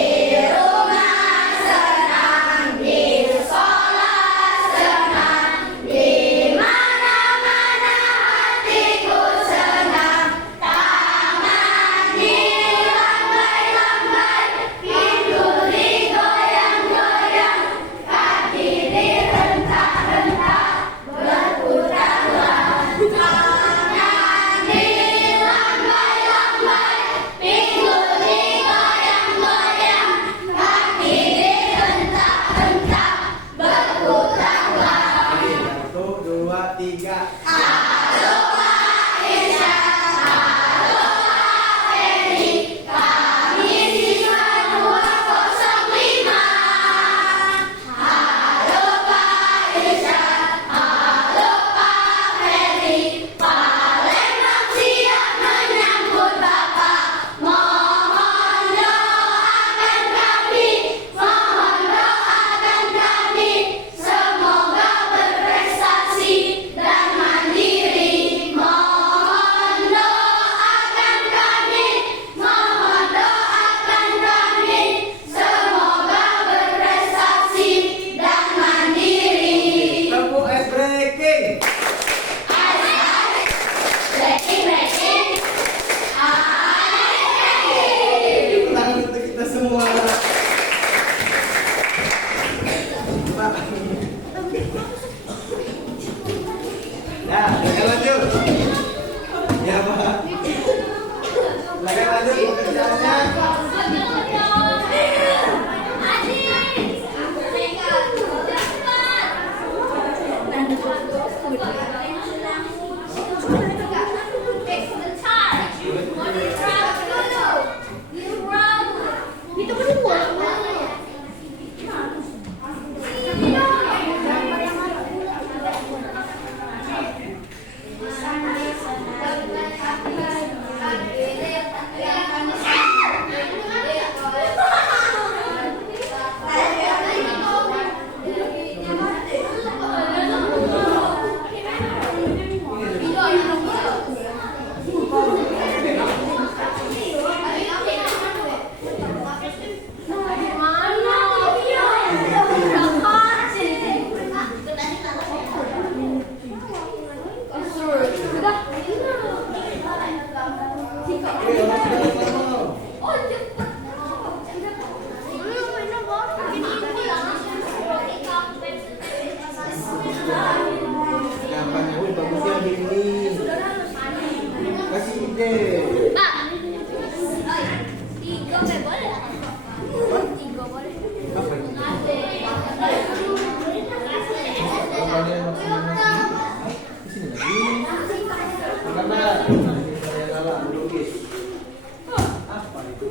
rumah senang, di sekolah senang, di mana-mana hatiku senang. Tangan dilambai-lambai, pintu digoyang-goyang, kaki direntak-rentak, berputarlah. Tangan dilambai-lambai, pintu digoyang-goyang, kaki direntak-rentak, berputarlah. Lagi, 1, 2, 3. Aloha Aisyah, aloha Feni, kami siswa 205. Aloha Aisyah, aloha Feni, Palembang siap menyambut Bapak. Mohon doakan kami, mohon doakan kami, semoga berprestasi dan mandiri. Mohon doakan kami, mohon doakan kami, semoga berprestasi dan mandiri. Tepuk es breaking. Breaking, breaking. Tepuk tangan untuk kita semua. Pak. Ya, silakan lanjut. Ya, Pak. Silakan lanjut pekerjaannya. Gambarnya, bagusnya begini. Kasih ide. Apa ini? Gambarnya maksimal. Di sini lagi. Gambar. Saya salah, lukis. Apa itu?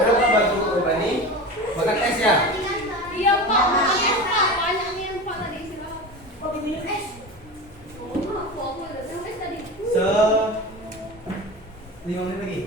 Kenapa batu coba ini? Makan es ya? Iya Pak, banyak nih yang Pak tadi istirahat. Se 5 menit lagi.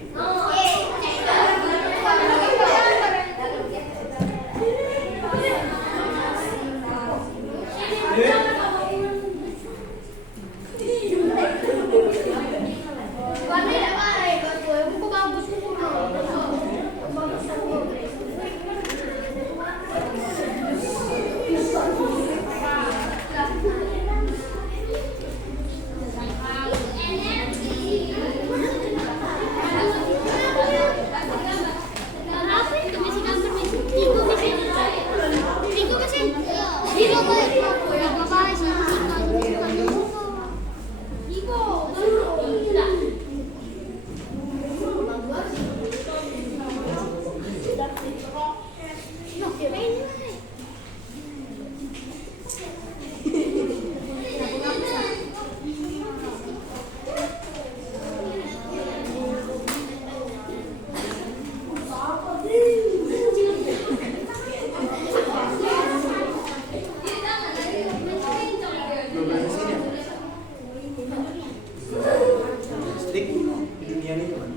Listrik di dunia ini teman.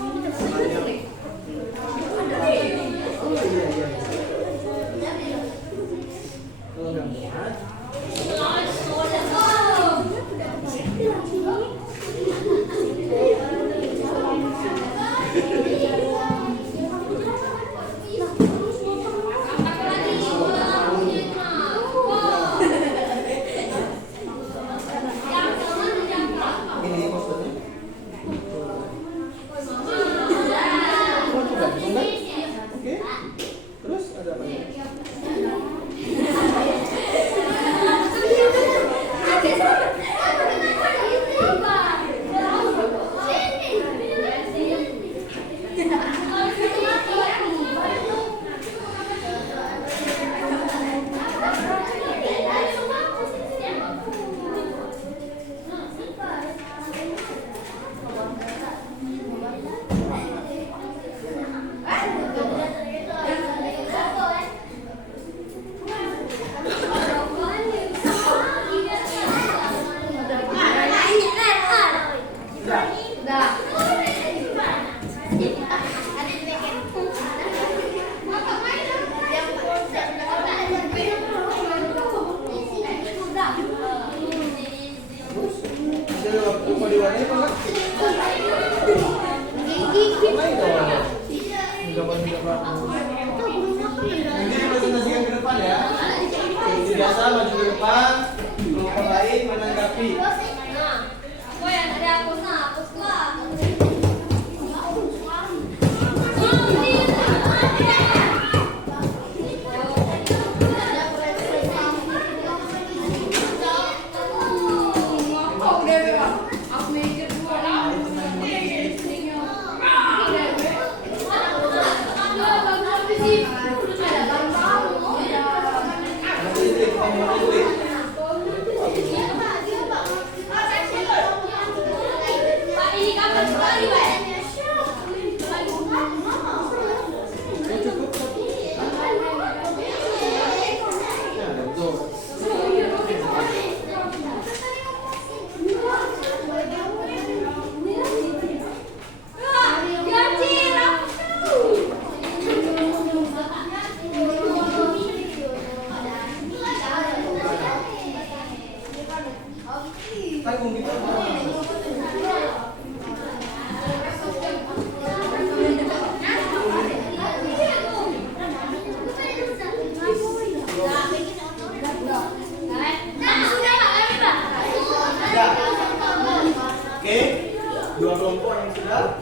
Oh iya iya. Kalau nggak muat, ini maksudnya. Oke. Terus ada apa lagi? Ada waktu mau diwarnai apa enggak? Main dong. Gambar-gambar. Nanti presentasikan ke depan ya. Seperti biasa maju ke depan, kelompok lain menanggapi. Oke, dua kelompok yang sudah.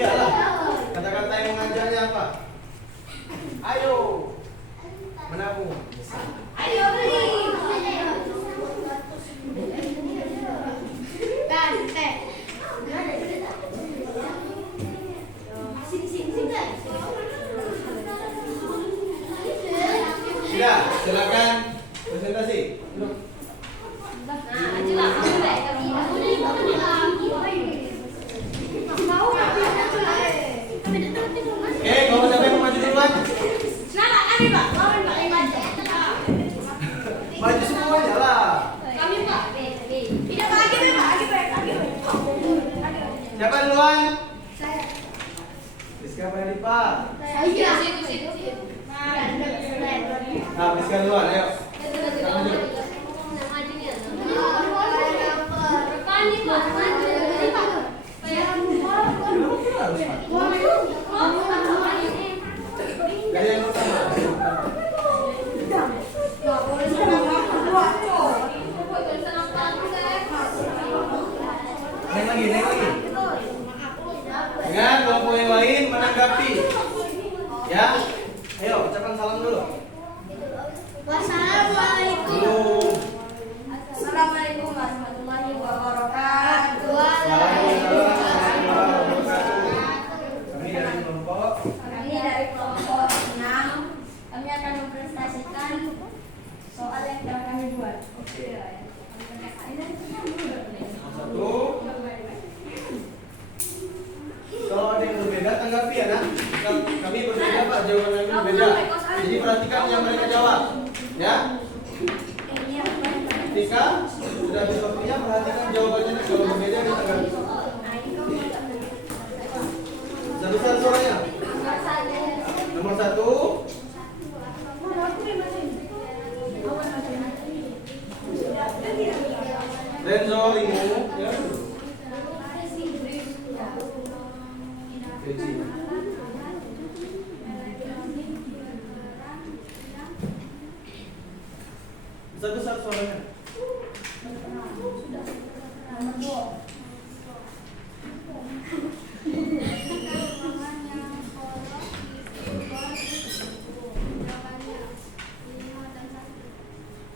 Iyalah, kata-kata yang mengajarnya apa? Ayo menabung. Ayo beli. Sudah, silakan presentasi. Iya. Nah, habiskan duluan, ayo. Lanjut. Dari yang pertama. Naik lagi. Dengan kelompok yang lain menanggapi. Ya, ayo ucapkan salam dulu. Wassalamualaikum. Assalamualaikum warahmatullahi wabarakatuh. Waalaikumsalam warahmatullahi wabarakatuh. Kami dari kelompok. Kami dari kelompok 6. Kami akan mempresentasikan soal yang telah kami buat. Oke. Satu. Satu. Kalau ada yang berbeda tanggapi ya, nak. Kami berbeda Pak, jawaban kami berbeda. Jadi perhatikan yang mereka jawab, ya. Ketika sudah habis waktunya, perhatikan jawabannya. Kalau berbeda ditanggapi. Sebutkan suaranya. Nomor 1. Renzo Rimu, ya. Peci. Besar suaranya. Nomor 2.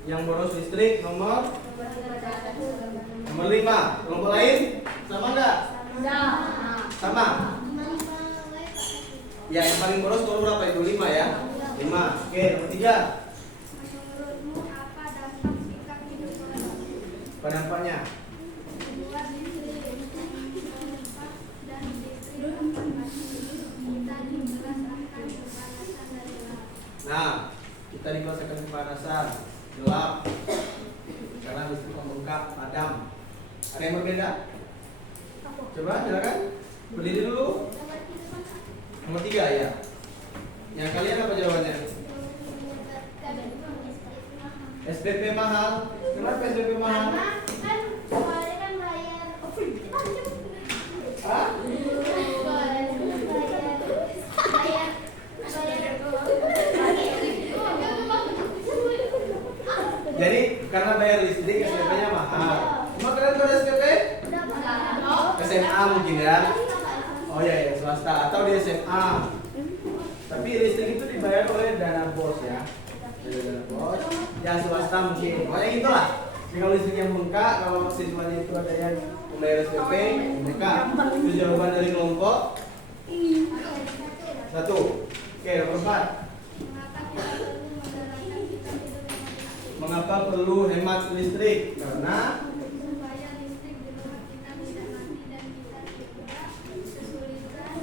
Yang boros listrik nomor 5. Kelompok lain sama enggak? Sama. Ya, yang paling boros nomor berapa itu? 5 ya? 5. Oke, nomor 3. Menurutmu apa dampak sikap hidup orang? Apa dampaknya? Membuat listrik dan listrik kita dijelaskan kepanasan dari laut. Nah, kita dikuasakan kepanasan, gelap, karena listrik membengkak, padam. Ada yang berbeda? Coba silakan. Berdiri dulu. Nomor 3 ya. Yang kalian apa jawabannya? SPP mahal. Kenapa SPP mahal? Kan soalnya kan bayar. Hah? Jadi karena bayar listrik SPP-nya mahal. Emang kalian pada SPP? SMA mungkin ya. Oh ya, swasta atau di SMA. Tapi listrik itu dibayar oleh dana bos ya. Dana bos. Ya swasta mungkin. Pokoknya gitulah. Jadi kalau listrik yang bengkak, kalau siswanya itu ada yang membayar SPP, bengkak. Itu jawaban dari kelompok 1. Oke, nomor 4. Mengapa perlu hemat listrik? Karena Supaya listrik di rumah kita tidak mati dan kita tidak kesulitan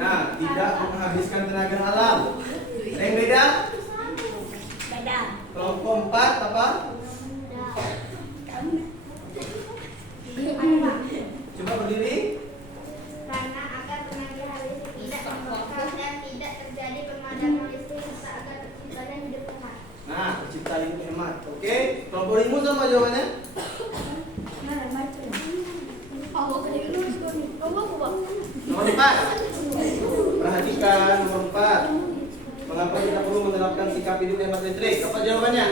nah, tidak menghabiskan tenaga alam. Ada yang beda? Beda. Kelompok 4 apa? Coba berdiri. Karena agar tenaga listrik tidak terbakar dan tidak terjadi pemadaman listrik serta agar terciptanya hidup sehat. Nah, tercipta hidup hemat. Oke, kelompok 5 sama jawabannya? Nomor 4. Perhatikan nomor 4. Mengapa kita perlu menerapkan sikap hidup hemat listrik? Apa jawabannya?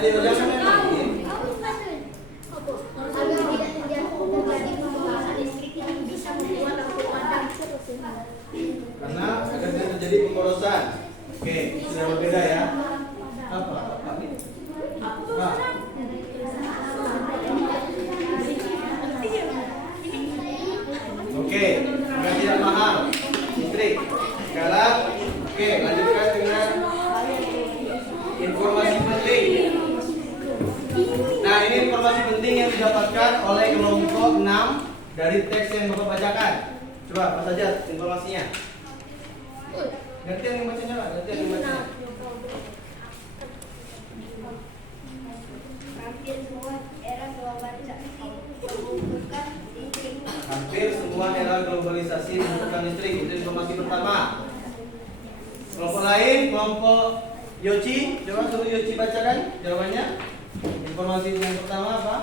Ayo jangan main-main. Agar tidak terjadi pembakaran listrik yang bisa membuat lampu padam. Karena agar tidak terjadi pemborosan. Oke, sudah berbeda ya. Apa? Ini? Apa? Oke, agar tidak mahal listrik. Sekarang, oke, lanjutkan dengan informasi penting. Nah, ini informasi penting yang didapatkan oleh kelompok 6 dari teks yang Bapak bacakan. Coba apa saja informasinya? Gantian yang bacanya lah, gantian yang bacanya. Hampir semua era globalisasi membutuhkan listrik. Hampir semua era globalisasi membutuhkan listrik. Itu informasi pertama. Kelompok lain, kelompok Yoci, coba suruh Yoci bacakan jawabannya. Informasi yang pertama apa?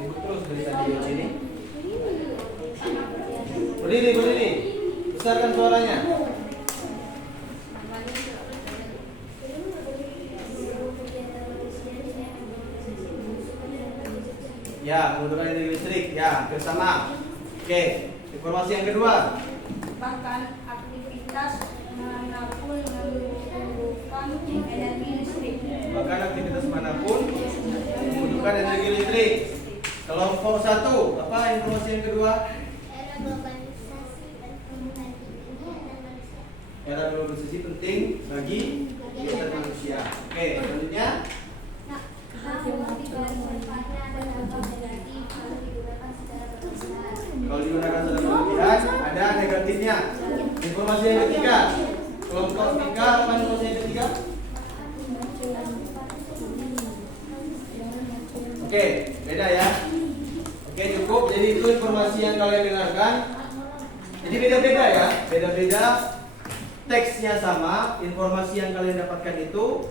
Ribut terus dari tadi Yoci ini. Berdiri. Besarkan suaranya. Ya, membutuhkan energi listrik. Ya, hampir sama. Oke, informasi yang kedua. Bahkan aktivitas manapun membutuhkan energi listrik. Bahkan aktivitas manapun membutuhkan energi listrik. Kelompok 1, apa informasi yang kedua? Era globalisasi dan perubahan iklim dan manusia. Era globalisasi penting bagi kegiatan manusia. Oke, selanjutnya. Kalau digunakan secara berlebihan, ada negatifnya. Informasi yang ketiga. Kelompok 3, apa informasi yang ketiga? Oke, beda ya. Oke, cukup. Jadi itu informasi yang kalian dengarkan. Jadi beda-beda ya. Beda-beda. Teksnya sama, informasi yang kalian dapatkan itu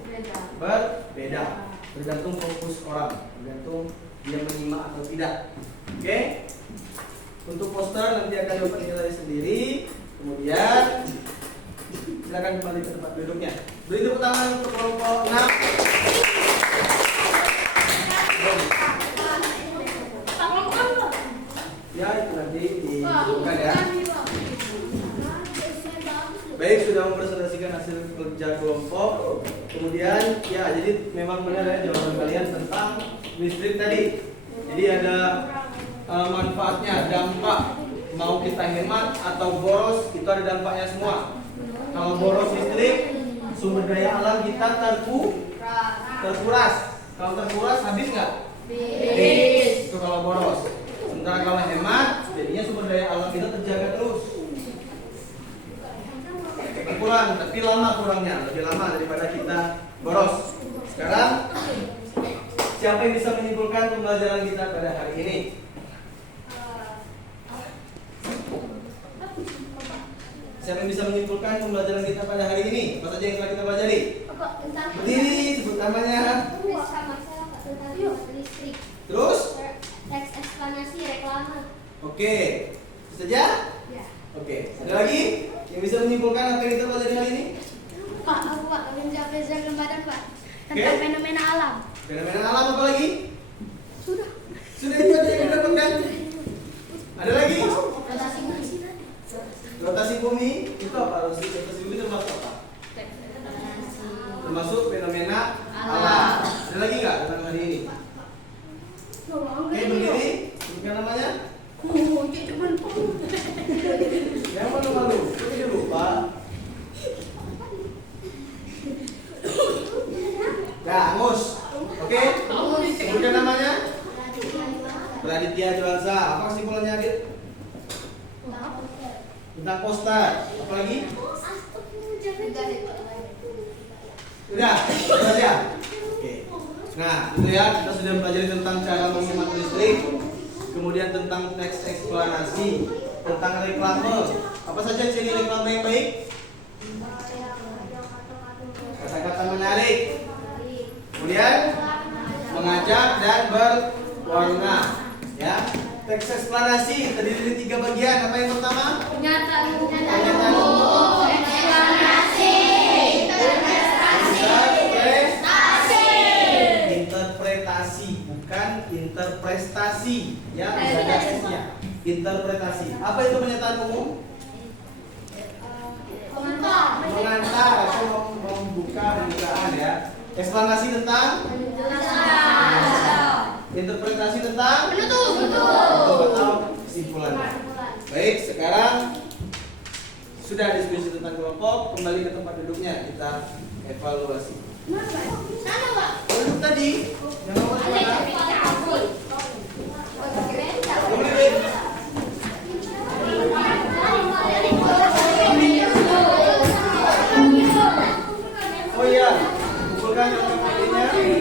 berbeda. Tergantung fokus orang, tergantung dia menyimak atau tidak. Oke. Untuk poster nanti akan dapat nilai sendiri. Kemudian silakan kembali ke tempat duduknya. Beri tepuk tangan untuk kelompok 6. Ya, itu nanti dibuka ya. Baik, sudah mempresentasikan hasil kerja kelompok. Kemudian, ya, jadi memang benar ya jawaban kalian tentang listrik tadi. Jadi ada manfaatnya, dampak, mau kita hemat atau boros, itu ada dampaknya semua. Kalau boros listrik, sumber daya alam kita terkuras. Kalau terkuras habis nggak? Habis. Itu kalau boros. Sementara kalau hemat, jadinya sumber daya alam kita terjaga terus. Kurang, tapi lama kurangnya, lebih lama daripada kita boros. Sekarang, siapa yang bisa menyimpulkan pembelajaran kita pada hari ini? Siapa yang bisa menyimpulkan pembelajaran kita pada hari ini? Apa saja yang telah kita pelajari? Berdiri, sebut namanya. Listrik. Terus? Teks eksplanasi reklame. Oke, itu saja? Ya. Oke, ada lagi yang bisa menyimpulkan apa yang kita pelajari hari ini? Pak, aku Pak, menjawab lembaran Pak tentang Oke. fenomena alam. Fenomena alam apa lagi? Sudah. Sudah itu aja yang didapatkan. Ada lagi? Rotasi bumi. Rotasi bumi itu apa? Rotasi bumi termasuk apa? Termasuk fenomena alam. Ada lagi nggak tentang hari ini? Oke, berdiri. Sebutkan namanya. Yang malu-malu, tapi dia lupa. Ya, Angus. Oke. Sebutkan namanya. Raditya Johansa. Apa kesimpulannya, Adit? Tentang poster. Apa lagi? Udah ya. Oke. Nah, itu ya, kita sudah belajar tentang cara menghemat listrik, kemudian tentang teks eksplanasi, tentang reklame. Apa saja ciri reklame yang baik? Kata-kata menarik, kemudian mengajak dan berwarna. Ya, teks eksplanasi terdiri dari 3 bagian. Apa yang pertama? Pernyataan umum, eksplanasi, interpretasi, bukan interpretasi, ya, ada S-nya. Interpretasi. Apa itu pernyataan umum? Mengantar atau membuka pembukaan ya. Eksplanasi tentang interpretasi tentang penutup atau kesimpulannya. Baik, sekarang sudah diskusi tentang kelompok, kembali ke tempat duduknya, kita evaluasi. Duduk tadi, jangan lupa. Oh iya, kumpulkan yang lainnya.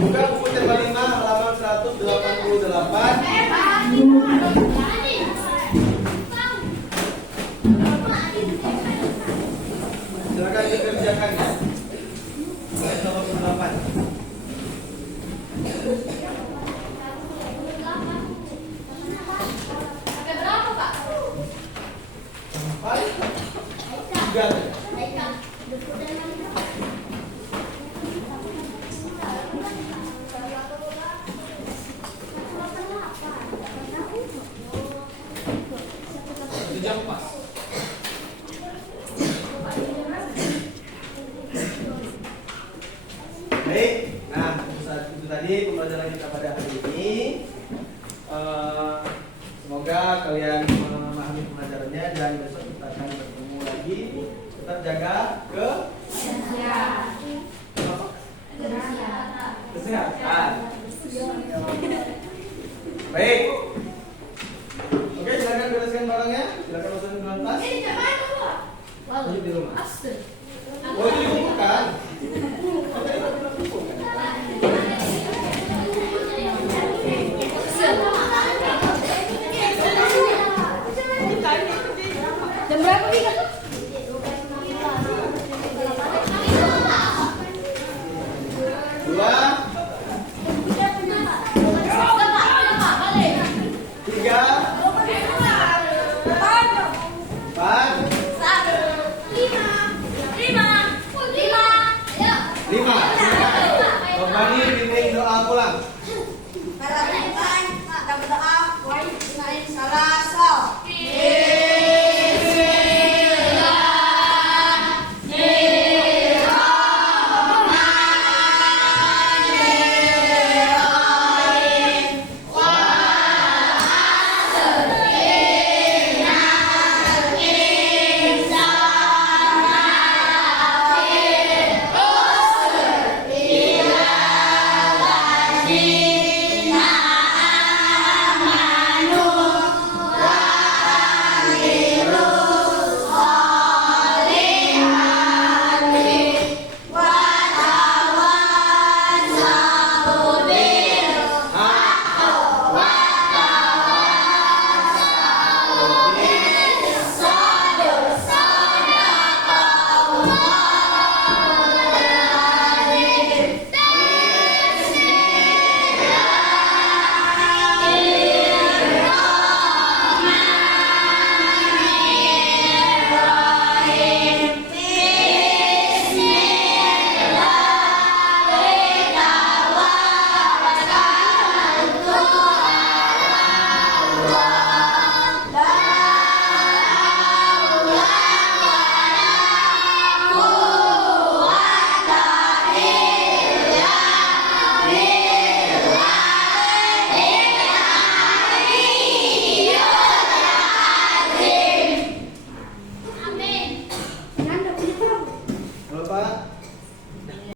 Buka buku tema 5 halaman 188. Silakan dikerjakan ya. Ayat 88. Sampai 3. Jam pas. Baik, nah itu tadi pembelajaran kita pada hari ini. Semoga kalian memahami pembelajarannya dan besok kita akan bertemu lagi. Tetap jaga kesehatan. Baik. Oke, silakan bereskan barangnya. Silakan masukin ke dalam tas. Lanjut di rumah.